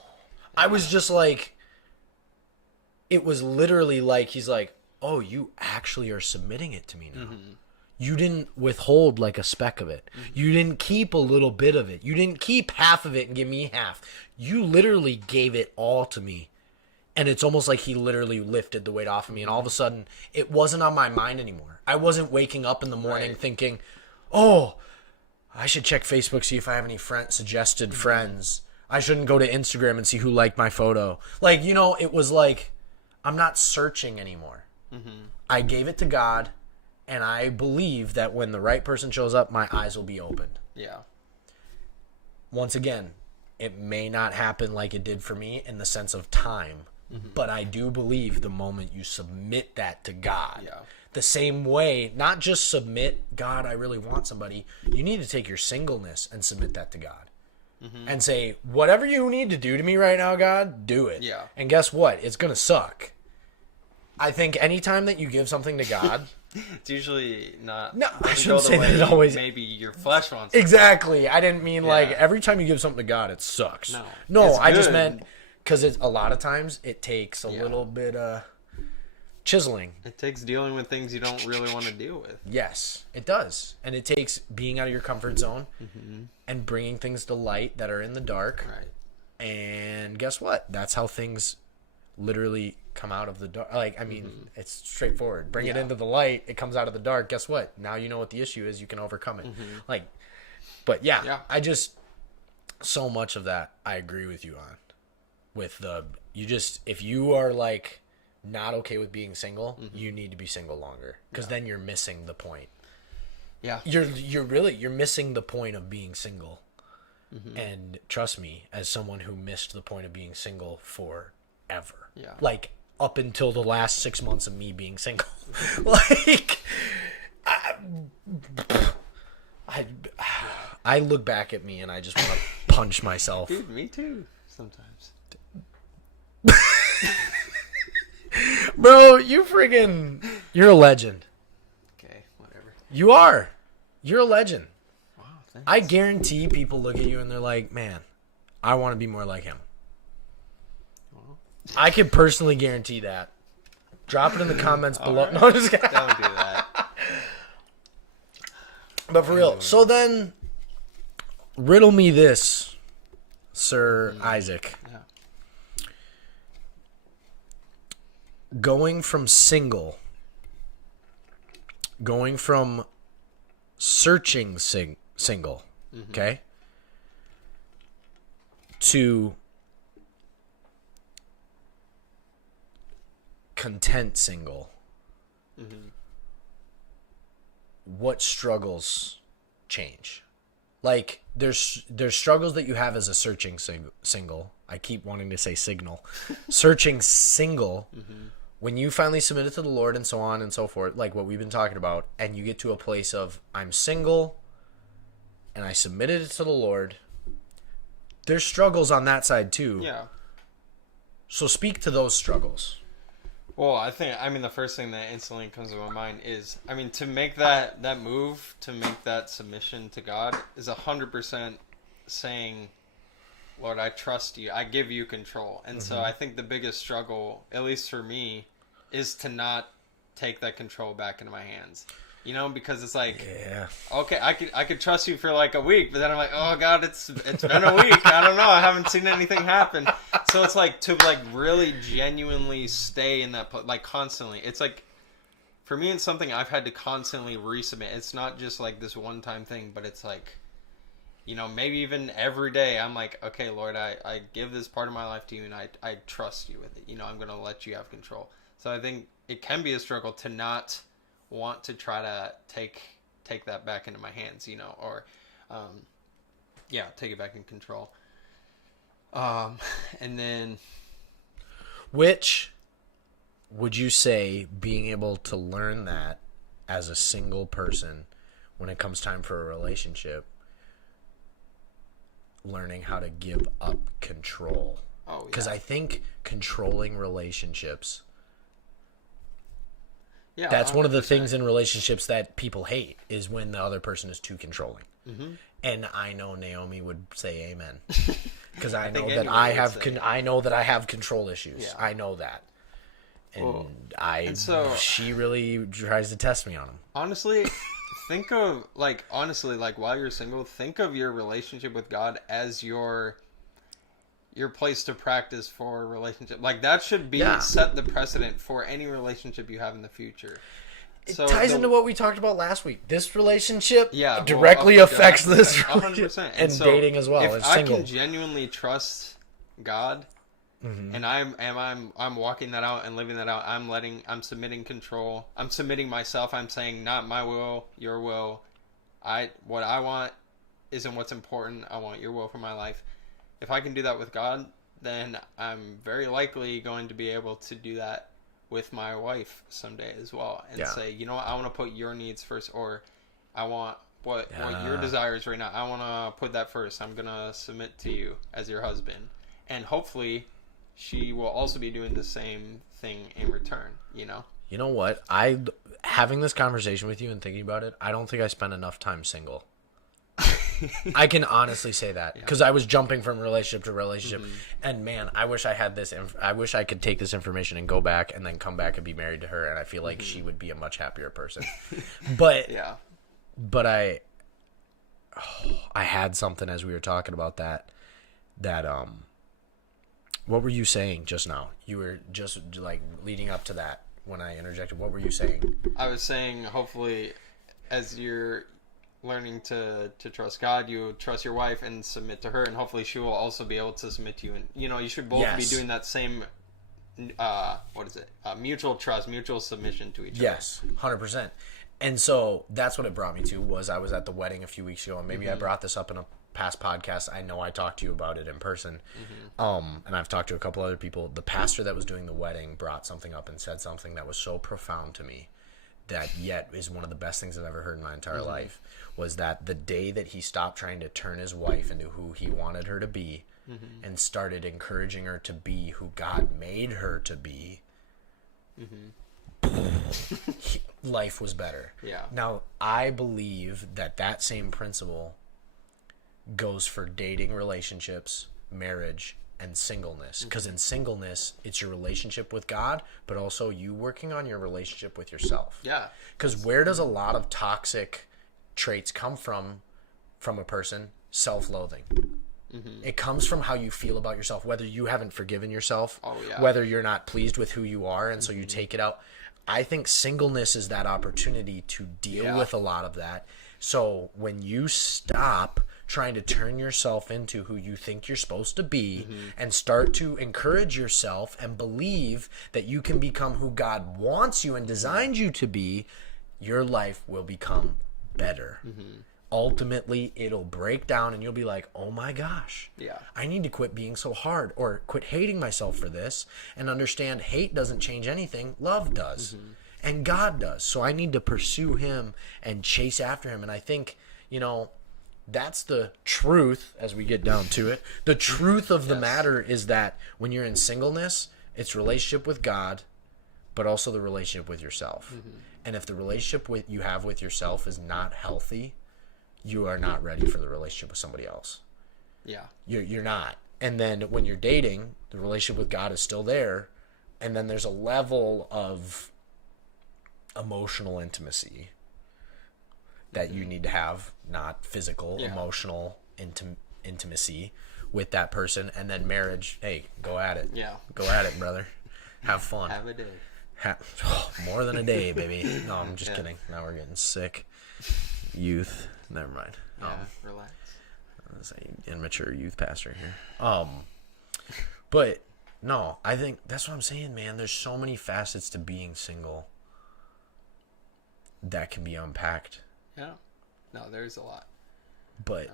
I was just like, it was literally like, he's like, oh, you actually are submitting it to me now. You didn't withhold like a speck of it. You didn't keep a little bit of it. You didn't keep half of it and give me half. You literally gave it all to me. And it's almost like he literally lifted the weight off of me. And all of a sudden, it wasn't on my mind anymore. I wasn't waking up in the morning thinking, oh, I should check Facebook, see if I have any suggested friends. I shouldn't go to Instagram and see who liked my photo. Like, you know, it was like, I'm not searching anymore. I gave it to God, and I believe that when the right person shows up, my eyes will be opened. Yeah. Once again, it may not happen like it did for me in the sense of time. But I do believe the moment you submit that to God, the same way, not just submit, God, I really want somebody. You need to take your singleness and submit that to God. And say, whatever you need to do to me right now, God, do it. Yeah. And guess what? It's going to suck. I think anytime that you give something to God... It's usually not... No, I shouldn't say that it always... Maybe your flesh wants Exactly. I didn't mean like every time you give something to God, it sucks. No, I just meant... Because a lot of times it takes a little bit of chiseling. It takes dealing with things you don't really want to deal with. Yes, it does. And it takes being out of your comfort zone and bringing things to light that are in the dark. Right. And guess what? That's how things literally come out of the dark. Like, I mean, it's straightforward. Bring it into the light. It comes out of the dark. Guess what? Now you know what the issue is. You can overcome it. Like, but yeah, I just, so much of that I agree with you on. With the, if you are like not okay with being single, you need to be single longer, because then you're missing the point. Yeah, you're missing the point of being single. And trust me, as someone who missed the point of being single forever, like up until the last 6 months of me being single, like I look back at me and I just want to punch myself. Dude, me too. Sometimes. Bro, you're a legend. Okay, whatever. You are. You're a legend. Wow, thanks. I guarantee people look at you and they're like, man, I want to be more like him. Well, I can personally guarantee that. Drop it in the comments below. Right. No, I'm just kidding. Don't do that. But for real, so then, riddle me this, Sir Isaac. Yeah. Going from searching single, okay, to content single, what struggles change. Like there's struggles that you have as a searching single. I keep wanting to say signal. Searching single. When you finally submit it to the Lord and so on and so forth, like what we've been talking about, and you get to a place of I'm single and I submitted it to the Lord, there's struggles on that side too. Yeah. So speak to those struggles. Well, I mean, the first thing that instantly comes to my mind is, I mean, to make that move, to make that submission to God is 100% saying, Lord, I trust you. I give you control. And so I think the biggest struggle, at least for me, is to not take that control back into my hands. You know, because it's like, okay, I could trust you for like a week, but then I'm like, oh God, it's been a week. I don't know. I haven't seen anything happen. So it's like to like really genuinely stay in that, like constantly. It's like, for me, it's something I've had to constantly resubmit. It's not just like this one time thing, but it's like, you know, maybe even every day I'm like, okay, Lord, I give this part of my life to you and I trust you with it. You know, I'm going to let you have control. So I think it can be a struggle to not want to try to take that back into my hands, you know, or, take it back in control. And then. Which would you say being able to learn that as a single person when it comes time for a relationship, learning how to give up control? Oh, yeah. Because I think controlling relationships, that's 100%. One of the things in relationships that people hate is when the other person is too controlling. And I know Naomi would say amen. Because I know that I know that I have control issues. Yeah. I know that. And so, she really tries to test me on them. Honestly, think of while you're single, think of your relationship with God as your place to practice for a relationship. Like that should be set the precedent for any relationship you have in the future. It ties into what we talked about last week. This relationship directly well, affects this 100%. and so dating as well. If I can genuinely trust God, and I'm walking that out and living that out, I'm submitting control. I'm submitting myself. I'm saying not my will, your will. What I want isn't what's important. I want your will for my life. If I can do that with God, then I'm very likely going to be able to do that with my wife someday as well, and say, you know what, I want to put your needs first, or I want what your desires right now. I want to put that first. I'm gonna submit to you as your husband, and hopefully, she will also be doing the same thing in return. You know. You know what? Having this conversation with you and thinking about it, I don't think I spent enough time single. I can honestly say that because I was jumping from relationship to relationship, and man, I wish I had this. I wish I could take this information and go back and then come back and be married to her, and I feel like she would be a much happier person. But I had something as we were talking about that. What were you saying just now? You were just like leading up to that when I interjected. What were you saying? I was saying, hopefully, as you're learning to trust God, you trust your wife and submit to her, and hopefully she will also be able to submit to you. And you know, you should both be doing that same mutual trust, mutual submission to each other. Yes, 100%. And so that's what it brought me to. Was I was at the wedding a few weeks ago, and maybe I brought this up in a past podcast. I know I talked to you about it in person, and I've talked to a couple other people. The pastor that was doing the wedding brought something up and said something that was so profound to me, that yet is one of the best things I've ever heard in my entire life, was that the day that he stopped trying to turn his wife into who he wanted her to be and started encouraging her to be who God made her to be, life was better. Yeah. Now, I believe that same principle goes for dating, relationships, marriage, and singleness. Because in singleness, it's your relationship with God, but also you working on your relationship with yourself. Yeah. Because where does a lot of toxic traits come from a person? Self-loathing. It comes from how you feel about yourself, whether you haven't forgiven yourself, whether you're not pleased with who you are, and so you take it out. I think singleness is that opportunity to deal with a lot of that. So when you stop trying to turn yourself into who you think you're supposed to be and start to encourage yourself and believe that you can become who God wants you and designed you to be, your life will become better. ultimately it'll break down and you'll be like, oh my gosh, Yeah. I need to quit being so hard or quit hating myself for this and understand hate doesn't change anything. Love does. And God does. So I need to pursue him and chase after him. And I think, that's the truth as we get down to it. The truth of the matter is that when you're in singleness, it's relationship with God, but also the relationship with yourself. And if the relationship you have with yourself is not healthy, you are not ready for the relationship with somebody else. Yeah. You're not. And then when you're dating, the relationship with God is still there. And then there's a level of emotional intimacy that you need to have, not physical, emotional intimacy with that person. And then marriage, hey, go at it. Yeah. Go at it, brother. Have fun. Have a day. More than a day, baby. No, I'm just kidding. Now we're getting sick. Youth. Never mind. Relax. I was an immature youth pastor here. But no, I think that's what I'm saying, man. There's so many facets to being single that can be unpacked. Yeah. No, there's a lot. But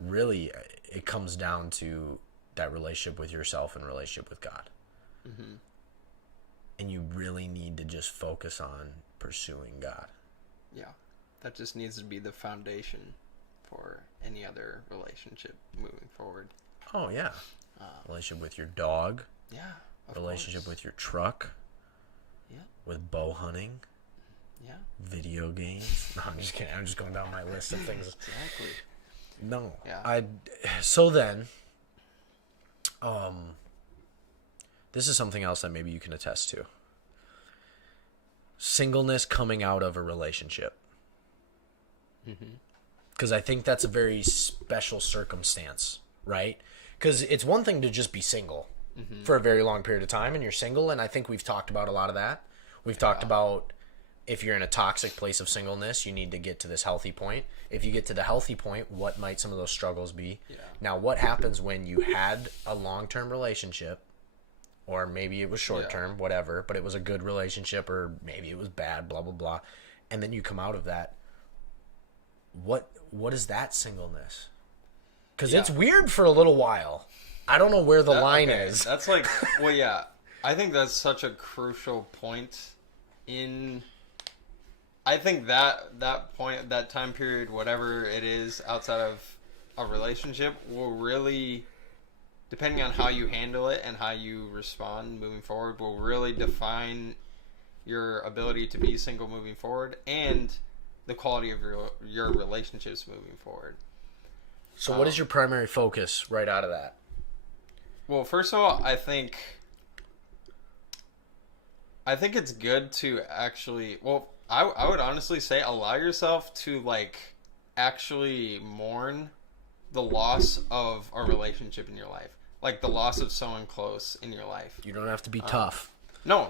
really, it comes down to that relationship with yourself and relationship with God. And you really need to just focus on pursuing God. Yeah. That just needs to be the foundation for any other relationship moving forward. Oh, yeah. Relationship with your dog. Yeah. Relationship with your truck. Yeah. With bow hunting. Yeah. Video games. No, I'm just kidding. I'm just going down my list of things. Exactly. No. Yeah. So then, this is something else that maybe you can attest to. Singleness coming out of a relationship. Because I think that's a very special circumstance, right? Because it's one thing to just be single for a very long period of time, and you're single, and I think we've talked about a lot of that. We've talked about if you're in a toxic place of singleness, you need to get to this healthy point. If you get to the healthy point, what might some of those struggles be? Yeah. Now, what happens when you had a long-term relationship, or maybe it was short-term, whatever, but it was a good relationship, or maybe it was bad, blah, blah, blah, and then you come out of that? What is that singleness? Because it's weird for a little while. I don't know where the line is. That's like, well, yeah. I think that's such a crucial point in... I think that point, that time period, whatever it is outside of a relationship, will really, depending on how you handle it and how you respond moving forward, will really define your ability to be single moving forward and the quality of your relationships moving forward. So what is your primary focus right out of that? Well, first of all, I think it's good to actually, I would honestly say allow yourself to actually mourn the loss of a relationship in your life. Like the loss of someone close in your life. You don't have to be tough. No,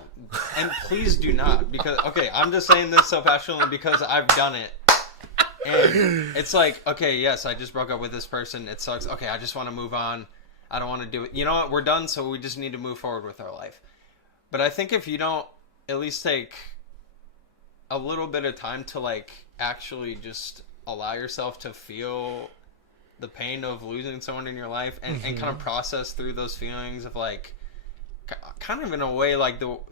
and please do not, because, I'm just saying this so passionately because I've done it. And it's like, yes, I just broke up with this person. It sucks. I just want to move on. I don't want to do it. You know what? We're done, so we just need to move forward with our life. But I think if you don't at least take a little bit of time to actually just allow yourself to feel the pain of losing someone in your life and kind of process through those feelings of kind of in a way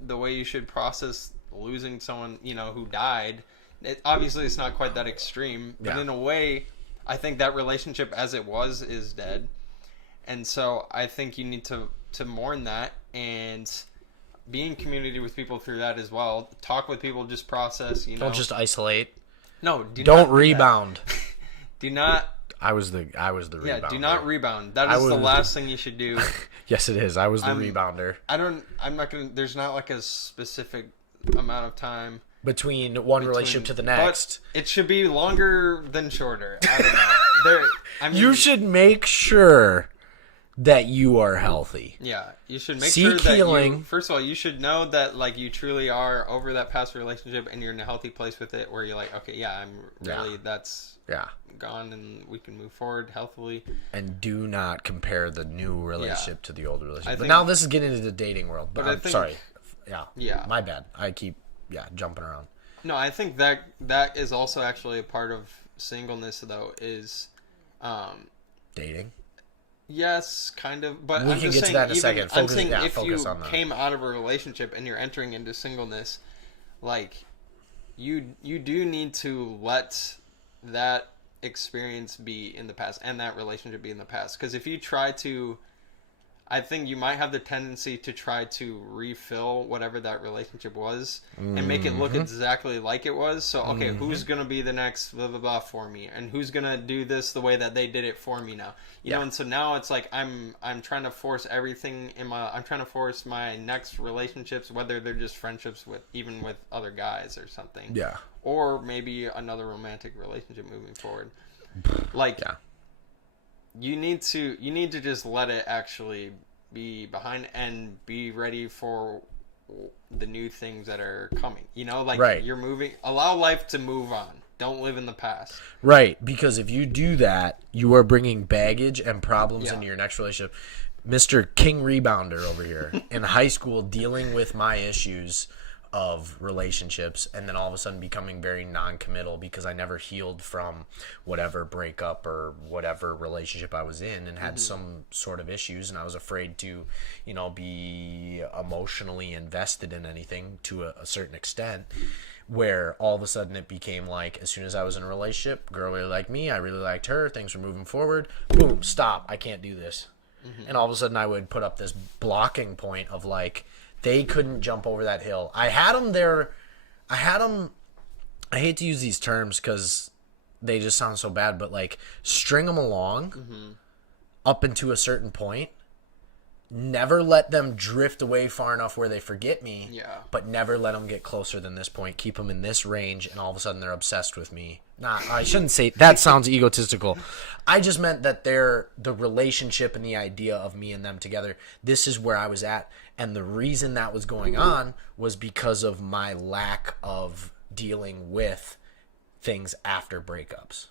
the way you should process losing someone who died. Obviously it's not quite that extreme, but in a way I think that relationship as it was is dead, and so I think you need to mourn that and be in community with people through that as well. Talk with people, just process. Don't just isolate. No, don't rebound. Do not. I was the rebounder. Yeah, do not rebound. That is the last thing you should do. Yes, it is. I was the rebounder. I'm not gonna. There's not a specific amount of time between one relationship to the next. But it should be longer than shorter. I don't know. You should make sure that you are healthy. Yeah, you should make sure that healing. First of all, you should know that you truly are over that past relationship and you're in a healthy place with it, where you're like, I'm really that's gone and we can move forward healthily. And do not compare the new relationship to the old relationship. But now this is getting into the dating world. But I'm sorry. Yeah. My bad. I keep jumping around. No, I think that is also actually a part of singleness though is, Dating. yes, kind of. But We I'm can just get to saying, that in a even, second. I'm Focus, saying yeah, if focus you on that. came out of a relationship and you're entering into singleness, like you do need to let that experience be in the past and that relationship be in the past. Because if you try to, I think you might have the tendency to try to refill whatever that relationship was and make it look exactly like it was. So, okay, who's going to be the next blah, blah, blah for me? And who's going to do this the way that they did it for me now? You know, and so now it's like I'm trying to force everything I'm trying to force my next relationships, whether they're just friendships even with other guys or something. Yeah. Or maybe another romantic relationship moving forward. Like, you need to just let it actually be behind and be ready for the new things that are coming. You know, like you're moving. Allow life to move on. Don't live in the past. Right, because if you do that, you are bringing baggage and problems into your next relationship. Mr. King Rebounder over here in high school dealing with my issues of relationships and then all of a sudden becoming very non-committal because I never healed from whatever breakup or whatever relationship I was in and had some sort of issues, and I was afraid to, you know, be emotionally invested in anything to a certain extent, where all of a sudden it became like, as soon as I was in a relationship, girl really liked me, I really liked her, things were moving forward, boom, stop, I can't do this. And all of a sudden I would put up this blocking point of like, they couldn't jump over that hill. I had them there. I hate to use these terms because they just sound so bad, but like string them along up into a certain point. Never let them drift away far enough where they forget me. Yeah. But never let them get closer than this point. Keep them in this range, and all of a sudden they're obsessed with me. Nah, I shouldn't say that. Sounds egotistical. I just meant that the relationship and the idea of me and them together. This is where I was at, and the reason that was going on was because of my lack of dealing with things after breakups.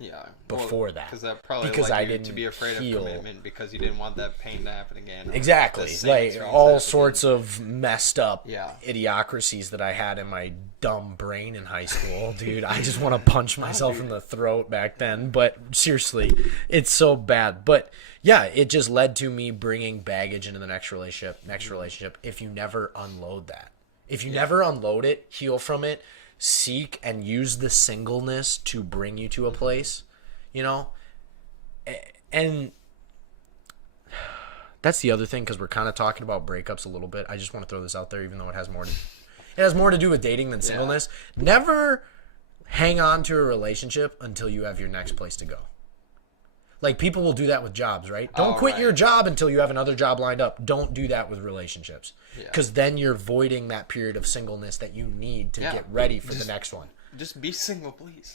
Yeah. Before that, because that probably because led I you didn't to be afraid heal. of commitment because you didn't want that pain to happen again. Exactly, like all sorts of messed up idiocracies that I had in my dumb brain in high school, dude. I just want to punch myself in the throat back then. But seriously, it's so bad. But yeah, it just led to me bringing baggage into the next relationship. If you never unload that, if you never unload it, heal from it, seek and use the singleness to bring you to a place, you know. And that's the other thing, because we're kind of talking about breakups a little bit. I just want to throw this out there, even though it has more to do with dating than singleness. Never hang on to a relationship until you have your next place to go. Like, people will do that with jobs, right? Don't quit your job until you have another job lined up. Don't do that with relationships, because then you're voiding that period of singleness that you need to get ready for the next one. Just be single, please.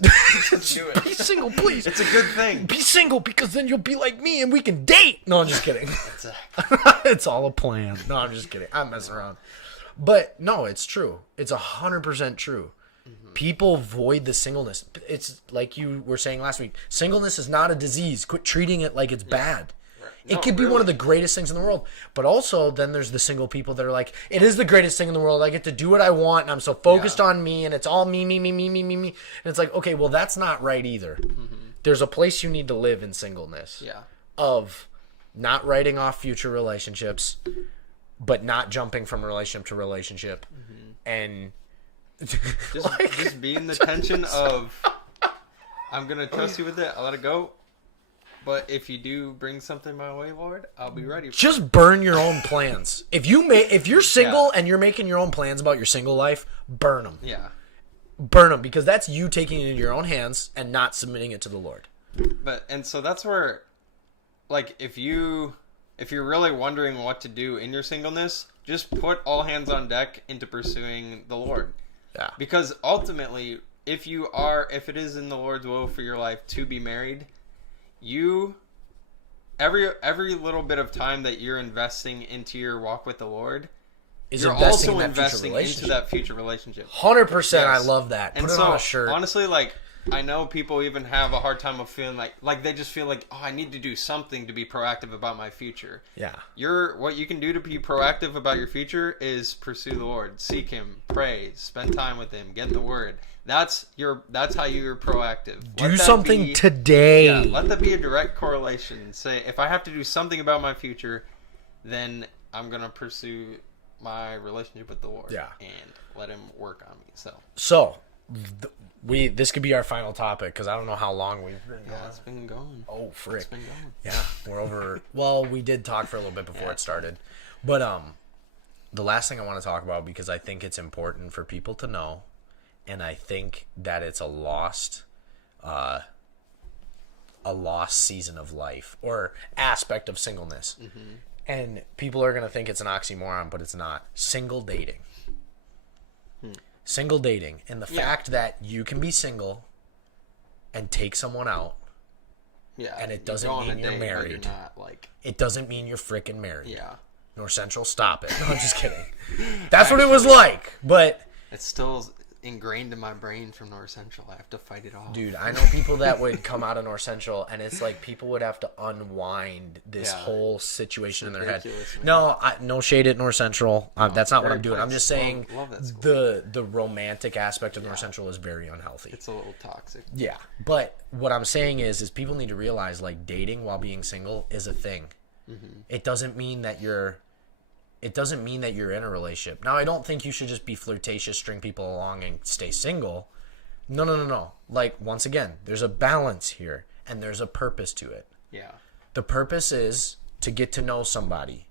Just do it. Be single, please. It's a good thing. Be single, because then you'll be like me and we can date. No, I'm just kidding. It's all a plan. No, I'm just kidding. I'm messing around. But no, it's true. It's 100% true. People void the singleness. It's like you were saying last week. Singleness is not a disease. Quit treating it like it's bad. It could be one of the greatest things in the world. But also, then there's the single people that are like, it is the greatest thing in the world. I get to do what I want, and I'm so focused on me, and it's all me. And it's like, okay, well, that's not right either. There's a place you need to live in singleness. Of not writing off future relationships, but not jumping from relationship to relationship. And just be in the tension of, I'm going to trust you with it. I'll let it go. But if you do bring something my way, Lord, I'll be ready. Just burn your own plans. If you're single and you're making your own plans about your single life, burn them. Burn them, because that's you taking it into your own hands and not submitting it to the Lord. And so that's where, like, if you're really wondering what to do in your singleness, just put all hands on deck into pursuing the Lord. Because ultimately, if it is in the Lord's will for your life to be married, every little bit of time that you're investing into your walk with the Lord, you're also investing into that future relationship. 100%. I love that. Put it on a shirt. Honestly, like, I know people even have a hard time of feeling like they just feel like, oh, I need to do something to be proactive about my future. Yeah. What you can do to be proactive about your future is pursue the Lord, seek Him, pray, spend time with Him, get in the Word. That's how you're proactive. Do something today. Yeah, let that be a direct correlation. Say, if I have to do something about my future, then I'm gonna pursue my relationship with the Lord. Yeah. And let Him work on me. So, this could be our final topic because I don't know how long we've been. Yeah, it's been going. Oh, frick. It's been going. Yeah, we're over. Well, we did talk for a little bit before it started, but the last thing I want to talk about, because I think it's important for people to know, and I think that it's a lost season of life or aspect of singleness. Mm-hmm. And people are going to think it's an oxymoron, but it's not. Single dating. Single dating. And the fact that you can be single and take someone out. Yeah. And it doesn't mean you're married. You're not, like... It doesn't mean you're freaking married. Yeah. North Central, stop it. No, I'm just kidding. That's what it was like. But it's still ingrained in my brain from North Central. I have to fight it off. Dude, I know people that would come out of North Central, and it's like people would have to unwind this whole situation in their head. Man. No, no shade at North Central. That's not what I'm doing. Place. I'm just saying love that school. the romantic aspect of North Central is very unhealthy. It's a little toxic. Yeah, but what I'm saying is people need to realize, like, dating while being single is a thing. Mm-hmm. It doesn't mean that you're in a relationship. Now, I don't think you should just be flirtatious, string people along, and stay single. No. Like, once again, there's a balance here, and there's a purpose to it. Yeah. The purpose is to get to know somebody.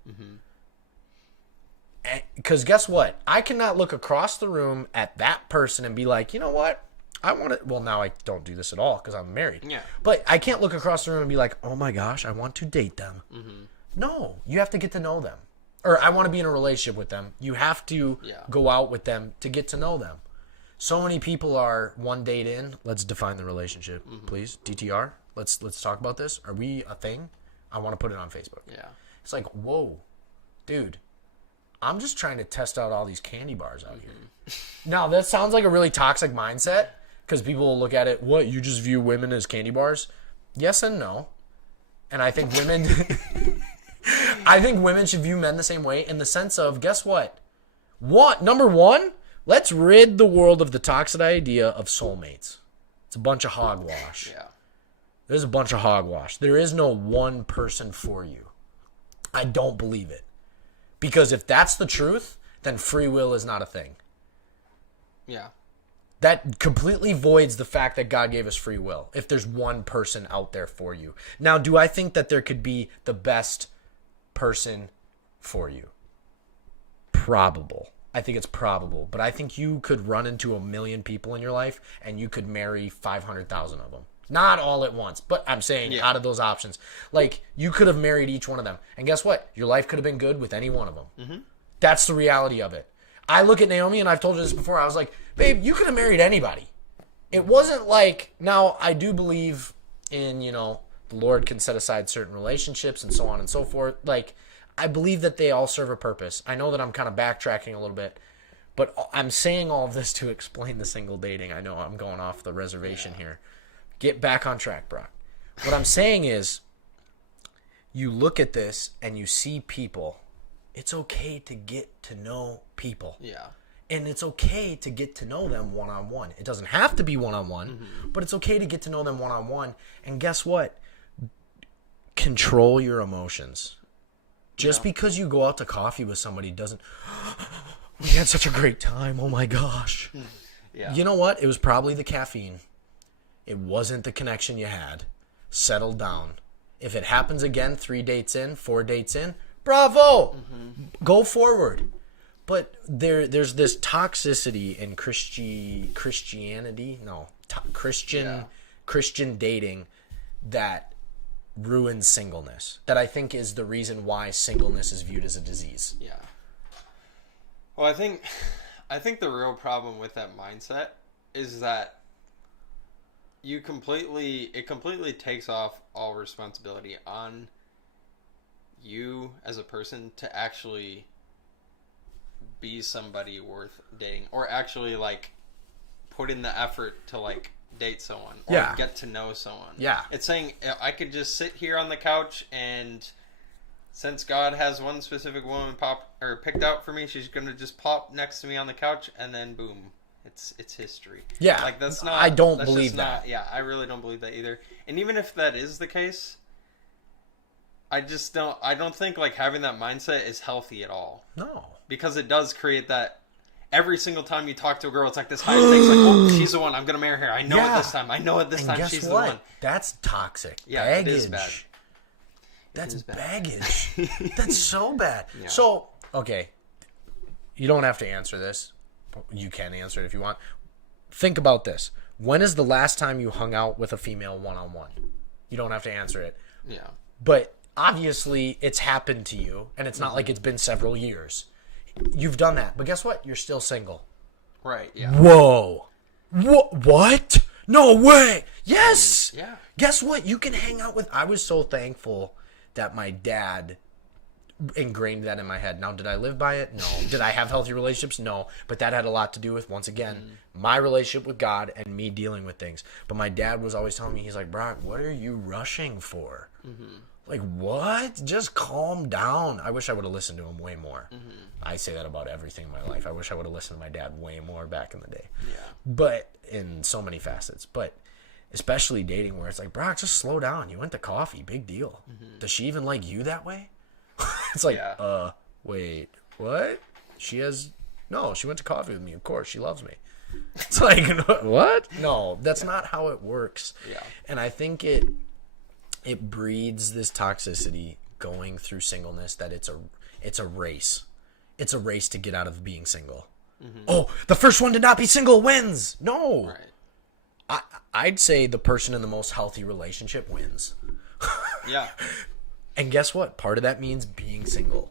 Because guess what? I cannot look across the room at that person and be like, you know what? I want to... Well, now I don't do this at all because I'm married. Yeah. But I can't look across the room and be like, oh my gosh, I want to date them. Mm-hmm. No, you have to get to know them. Or I want to be in a relationship with them. You have to go out with them to get to know them. So many people are one date in. Let's define the relationship, please. DTR. Let's talk about this. Are we a thing? I want to put it on Facebook. Yeah. It's like, whoa, dude. I'm just trying to test out all these candy bars out here. Now, that sounds like a really toxic mindset because people will look at it, what, you just view women as candy bars? Yes and no. And I think women... I think women should view men the same way in the sense of, guess what? Number one, let's rid the world of the toxic idea of soulmates. It's a bunch of hogwash. Yeah. There's a bunch of hogwash. There is no one person for you. I don't believe it. Because if that's the truth, then free will is not a thing. Yeah. That completely voids the fact that God gave us free will, if there's one person out there for you. Now, do I think that there could be the best person for you? Probable. I think it's probable. But I think you could run into 1 million people in your life and you could marry 500,000 of them. Not all at once, but I'm saying out of those options. Like, you could have married each one of them. And guess what? Your life could have been good with any one of them. Mm-hmm. That's the reality of it. I look at Naomi, and I've told you this before. I was like, babe, you could have married anybody. It wasn't like, now, I do believe in, the Lord can set aside certain relationships and so on and so forth. Like, I believe that they all serve a purpose. I know that I'm kind of backtracking a little bit, but I'm saying all of this to explain the single dating. I know I'm going off the reservation here. Get back on track, Brock. What I'm saying is, you look at this and you see people. It's okay to get to know people. Yeah. And it's okay to get to know them one-on-one. It doesn't have to be one-on-one, but it's okay to get to know them one-on-one. And guess what? Control your emotions. Just because you go out to coffee with somebody doesn't... we had such a great time. Oh, my gosh. Yeah. You know what? It was probably the caffeine. It wasn't the connection you had. Settle down. If it happens again 3 dates in, 4 dates in, bravo! Go forward. But there's this toxicity in Christianity. No, Christian dating that ruins singleness. That I think is the reason why singleness is viewed as a disease. Yeah. Well, I think the real problem with that mindset is that it completely takes off all responsibility on you as a person to actually be somebody worth dating, or actually like put in the effort to like date someone or Yeah. get to know someone. Yeah. It's saying I could just sit here on the couch, and since God has one specific woman picked out for me, she's gonna just pop next to me on the couch, and then boom, it's history. Yeah. Like that's not. I don't that's believe just that. Not, yeah, I really don't believe that either. And even if that is the case, I just don't. I don't think like having that mindset is healthy at all. No. Because it does create that. Every single time you talk to a girl, it's like this high stakes. Like, oh, she's the one. I'm gonna marry her. I know Yeah. it this time. I know it this And time. guess She's what? the one. That's toxic. Yeah, baggage. it is bad. That's is bad. baggage. That's so bad. Yeah. So, okay. You don't have to answer this. You can answer it if you want. Think about this. When is the last time you hung out with a female one-on-one? You don't have to answer it. Yeah. But obviously, it's happened to you, and it's not like it's been several years. You've done that. But guess what? You're still single. Right. Yeah. Whoa. What? No way. Yes. Yeah. Guess what? You can hang out with... I was so thankful that my dad ingrained that in my head. Now, did I live by it? No. Did I have healthy relationships? No. But that had a lot to do with, once again, my relationship with God and me dealing with things. But my dad was always telling me, he's like, Brock, what are you rushing for? Like, what? Just calm down. I wish I would have listened to him way more. I say that about everything in my life. I wish I would have listened to my dad way more back in the day. Yeah. But in so many facets. But especially dating, where it's like, Brock, just slow down. You went to coffee. Big deal. Does she even like you that way? It's like, Yeah. Wait, what? She went to coffee with me. Of course, she loves me. It's like, what? No, that's not how it works. Yeah. And I think it breeds this toxicity going through singleness, that it's a race. It's a race to get out of being single. Oh, the first one to not be single wins. No. Right. I'd say the person in the most healthy relationship wins. Yeah. And guess what? Part of that means being single.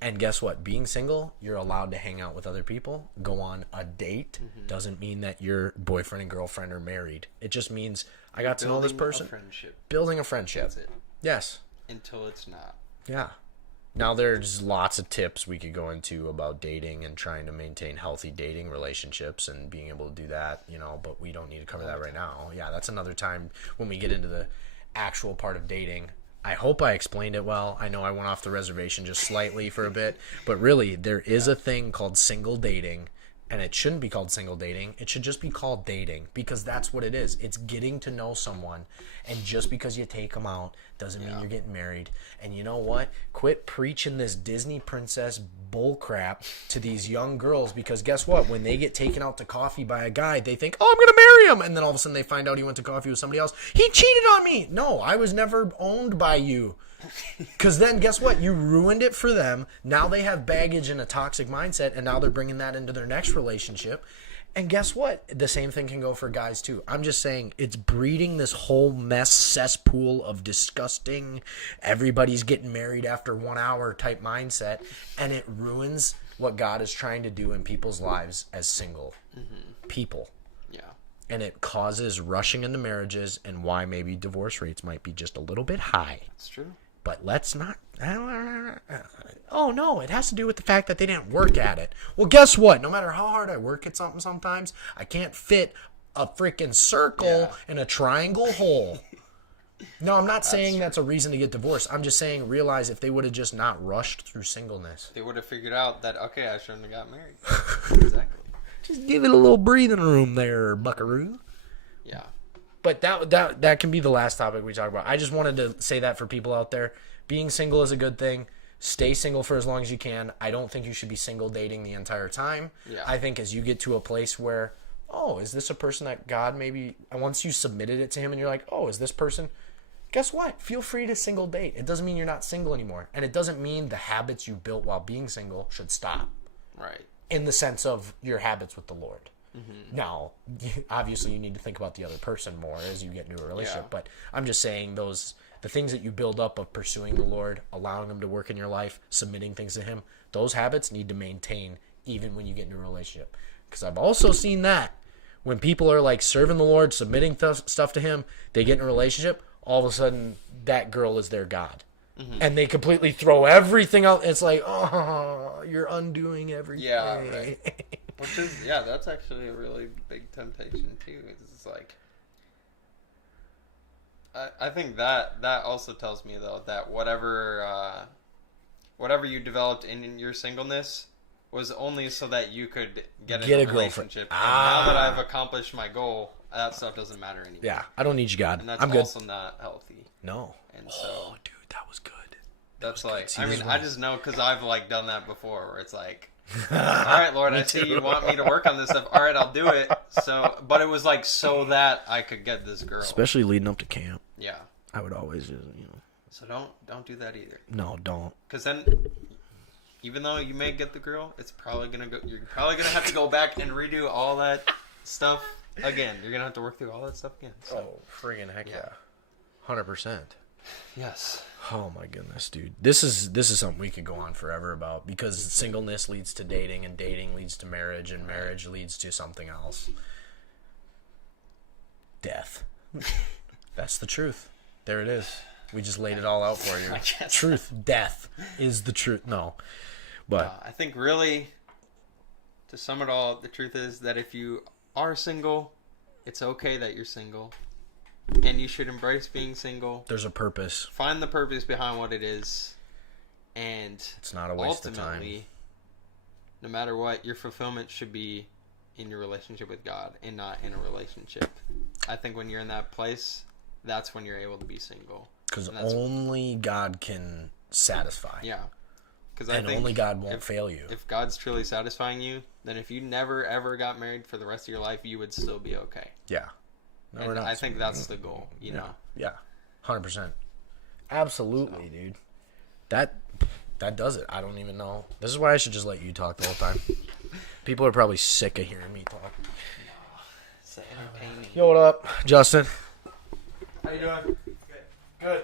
And guess what? Being single, you're allowed to hang out with other people, go on a date. Doesn't mean that you're boyfriend and girlfriend or married. It just means I got to know this person. Building a friendship. That's it. Yes. Until it's not. Yeah. Now, there's lots of tips we could go into about dating and trying to maintain healthy dating relationships and being able to do that, but we don't need to cover that right now. Yeah, that's another time when we get into the actual part of dating. I hope I explained it well. I know I went off the reservation just slightly for a bit, but really, there is a thing called single dating, and it shouldn't be called single dating. It should just be called dating, because that's what it is. It's getting to know someone, and just because you take them out doesn't mean you're getting married. And you know what? Quit preaching this Disney princess bullcrap to these young girls, because guess what? When they get taken out to coffee by a guy, they think, oh, I'm going to marry him. And then all of a sudden they find out he went to coffee with somebody else. He cheated on me. No, I was never owned by you. Because then guess what? You ruined it for them. Now they have baggage and a toxic mindset, and now they're bringing that into their next relationship. And guess what? The same thing can go for guys too. I'm just saying, it's breeding this whole mess cesspool of disgusting, everybody's getting married after 1 hour type mindset, and it ruins what God is trying to do in people's lives as single people. Yeah. And it causes rushing into marriages, and why maybe divorce rates might be just a little bit high. That's true. But let's not... Oh, no, it has to do with the fact that they didn't work at it. Well, guess what? No matter how hard I work at something sometimes, I can't fit a freaking circle in a triangle hole. No, I'm not saying that's a reason to get divorced. I'm just saying, realize if they would have just not rushed through singleness. They would have figured out that, okay, I shouldn't have got married. Exactly. Just give it a little breathing room there, buckaroo. Yeah. But that can be the last topic we talk about. I just wanted to say that for people out there. Being single is a good thing. Stay single for as long as you can. I don't think you should be single dating the entire time. Yeah. I think as you get to a place where, oh, is this a person that God maybe... And once you submitted it to him and you're like, oh, is this person... Guess what? Feel free to single date. It doesn't mean you're not single anymore. And it doesn't mean the habits you built while being single should stop. Right. In the sense of your habits with the Lord. Now, obviously, you need to think about the other person more as you get into a relationship. Yeah. But I'm just saying the things that you build up of pursuing the Lord, allowing him to work in your life, submitting things to him, those habits need to maintain even when you get into a relationship. Because I've also seen that when people are like serving the Lord, submitting stuff to him, they get in a relationship, all of a sudden that girl is their God. And they completely throw everything out. It's like, oh, you're undoing everything. Yeah, right. Which is, yeah, that's actually a really big temptation too. It's like, I think that also tells me though that whatever you developed in your singleness was only so that you could get in a relationship. And now that I've accomplished my goal, that stuff doesn't matter anymore. Yeah, I don't need you, God. And that's I'm also good. not healthy. No. And oh, dude, that was good. That's like, See, I mean, this I was- just know because I've like done that before, where it's like, all right, Lord, I see you want me to work on this stuff. All right, I'll do it. So, but it was like so that I could get this girl. Especially leading up to camp. Yeah. I would always just, So don't do that either. No, don't. Because then, even though you may get the girl, it's probably gonna go. You're probably gonna have to go back and redo all that stuff again. You're gonna have to work through all that stuff again. So. Oh, friggin' heck yeah. 100%. Yes. Oh my goodness, dude. This is something we could go on forever about because singleness leads to dating and dating leads to marriage and marriage leads to something else. Death. That's the truth. There it is. We just laid it all out for you. Truth. Death is the truth. No. But I think really, to sum it all, the truth is that if you are single, it's okay that you're single. And you should embrace being single. there's a purpose. Find the purpose behind what it is. And It's not a waste of time. ultimately, no matter what, your fulfillment should be in your relationship with God and not in a relationship. I think when you're in that place, that's when you're able to be single. Because only God can satisfy. Yeah. Because And only God won't fail you. If God's truly satisfying you, then if you never ever got married for the rest of your life, you would still be okay. Yeah. No, And I think that's the goal, you know. Yeah. 100%. Absolutely, dude. That does it. I don't even know. This is why I should just let you talk the whole time. People are probably sick of hearing me talk. It's entertaining. Yo, what up, Justin? How you doing? Good.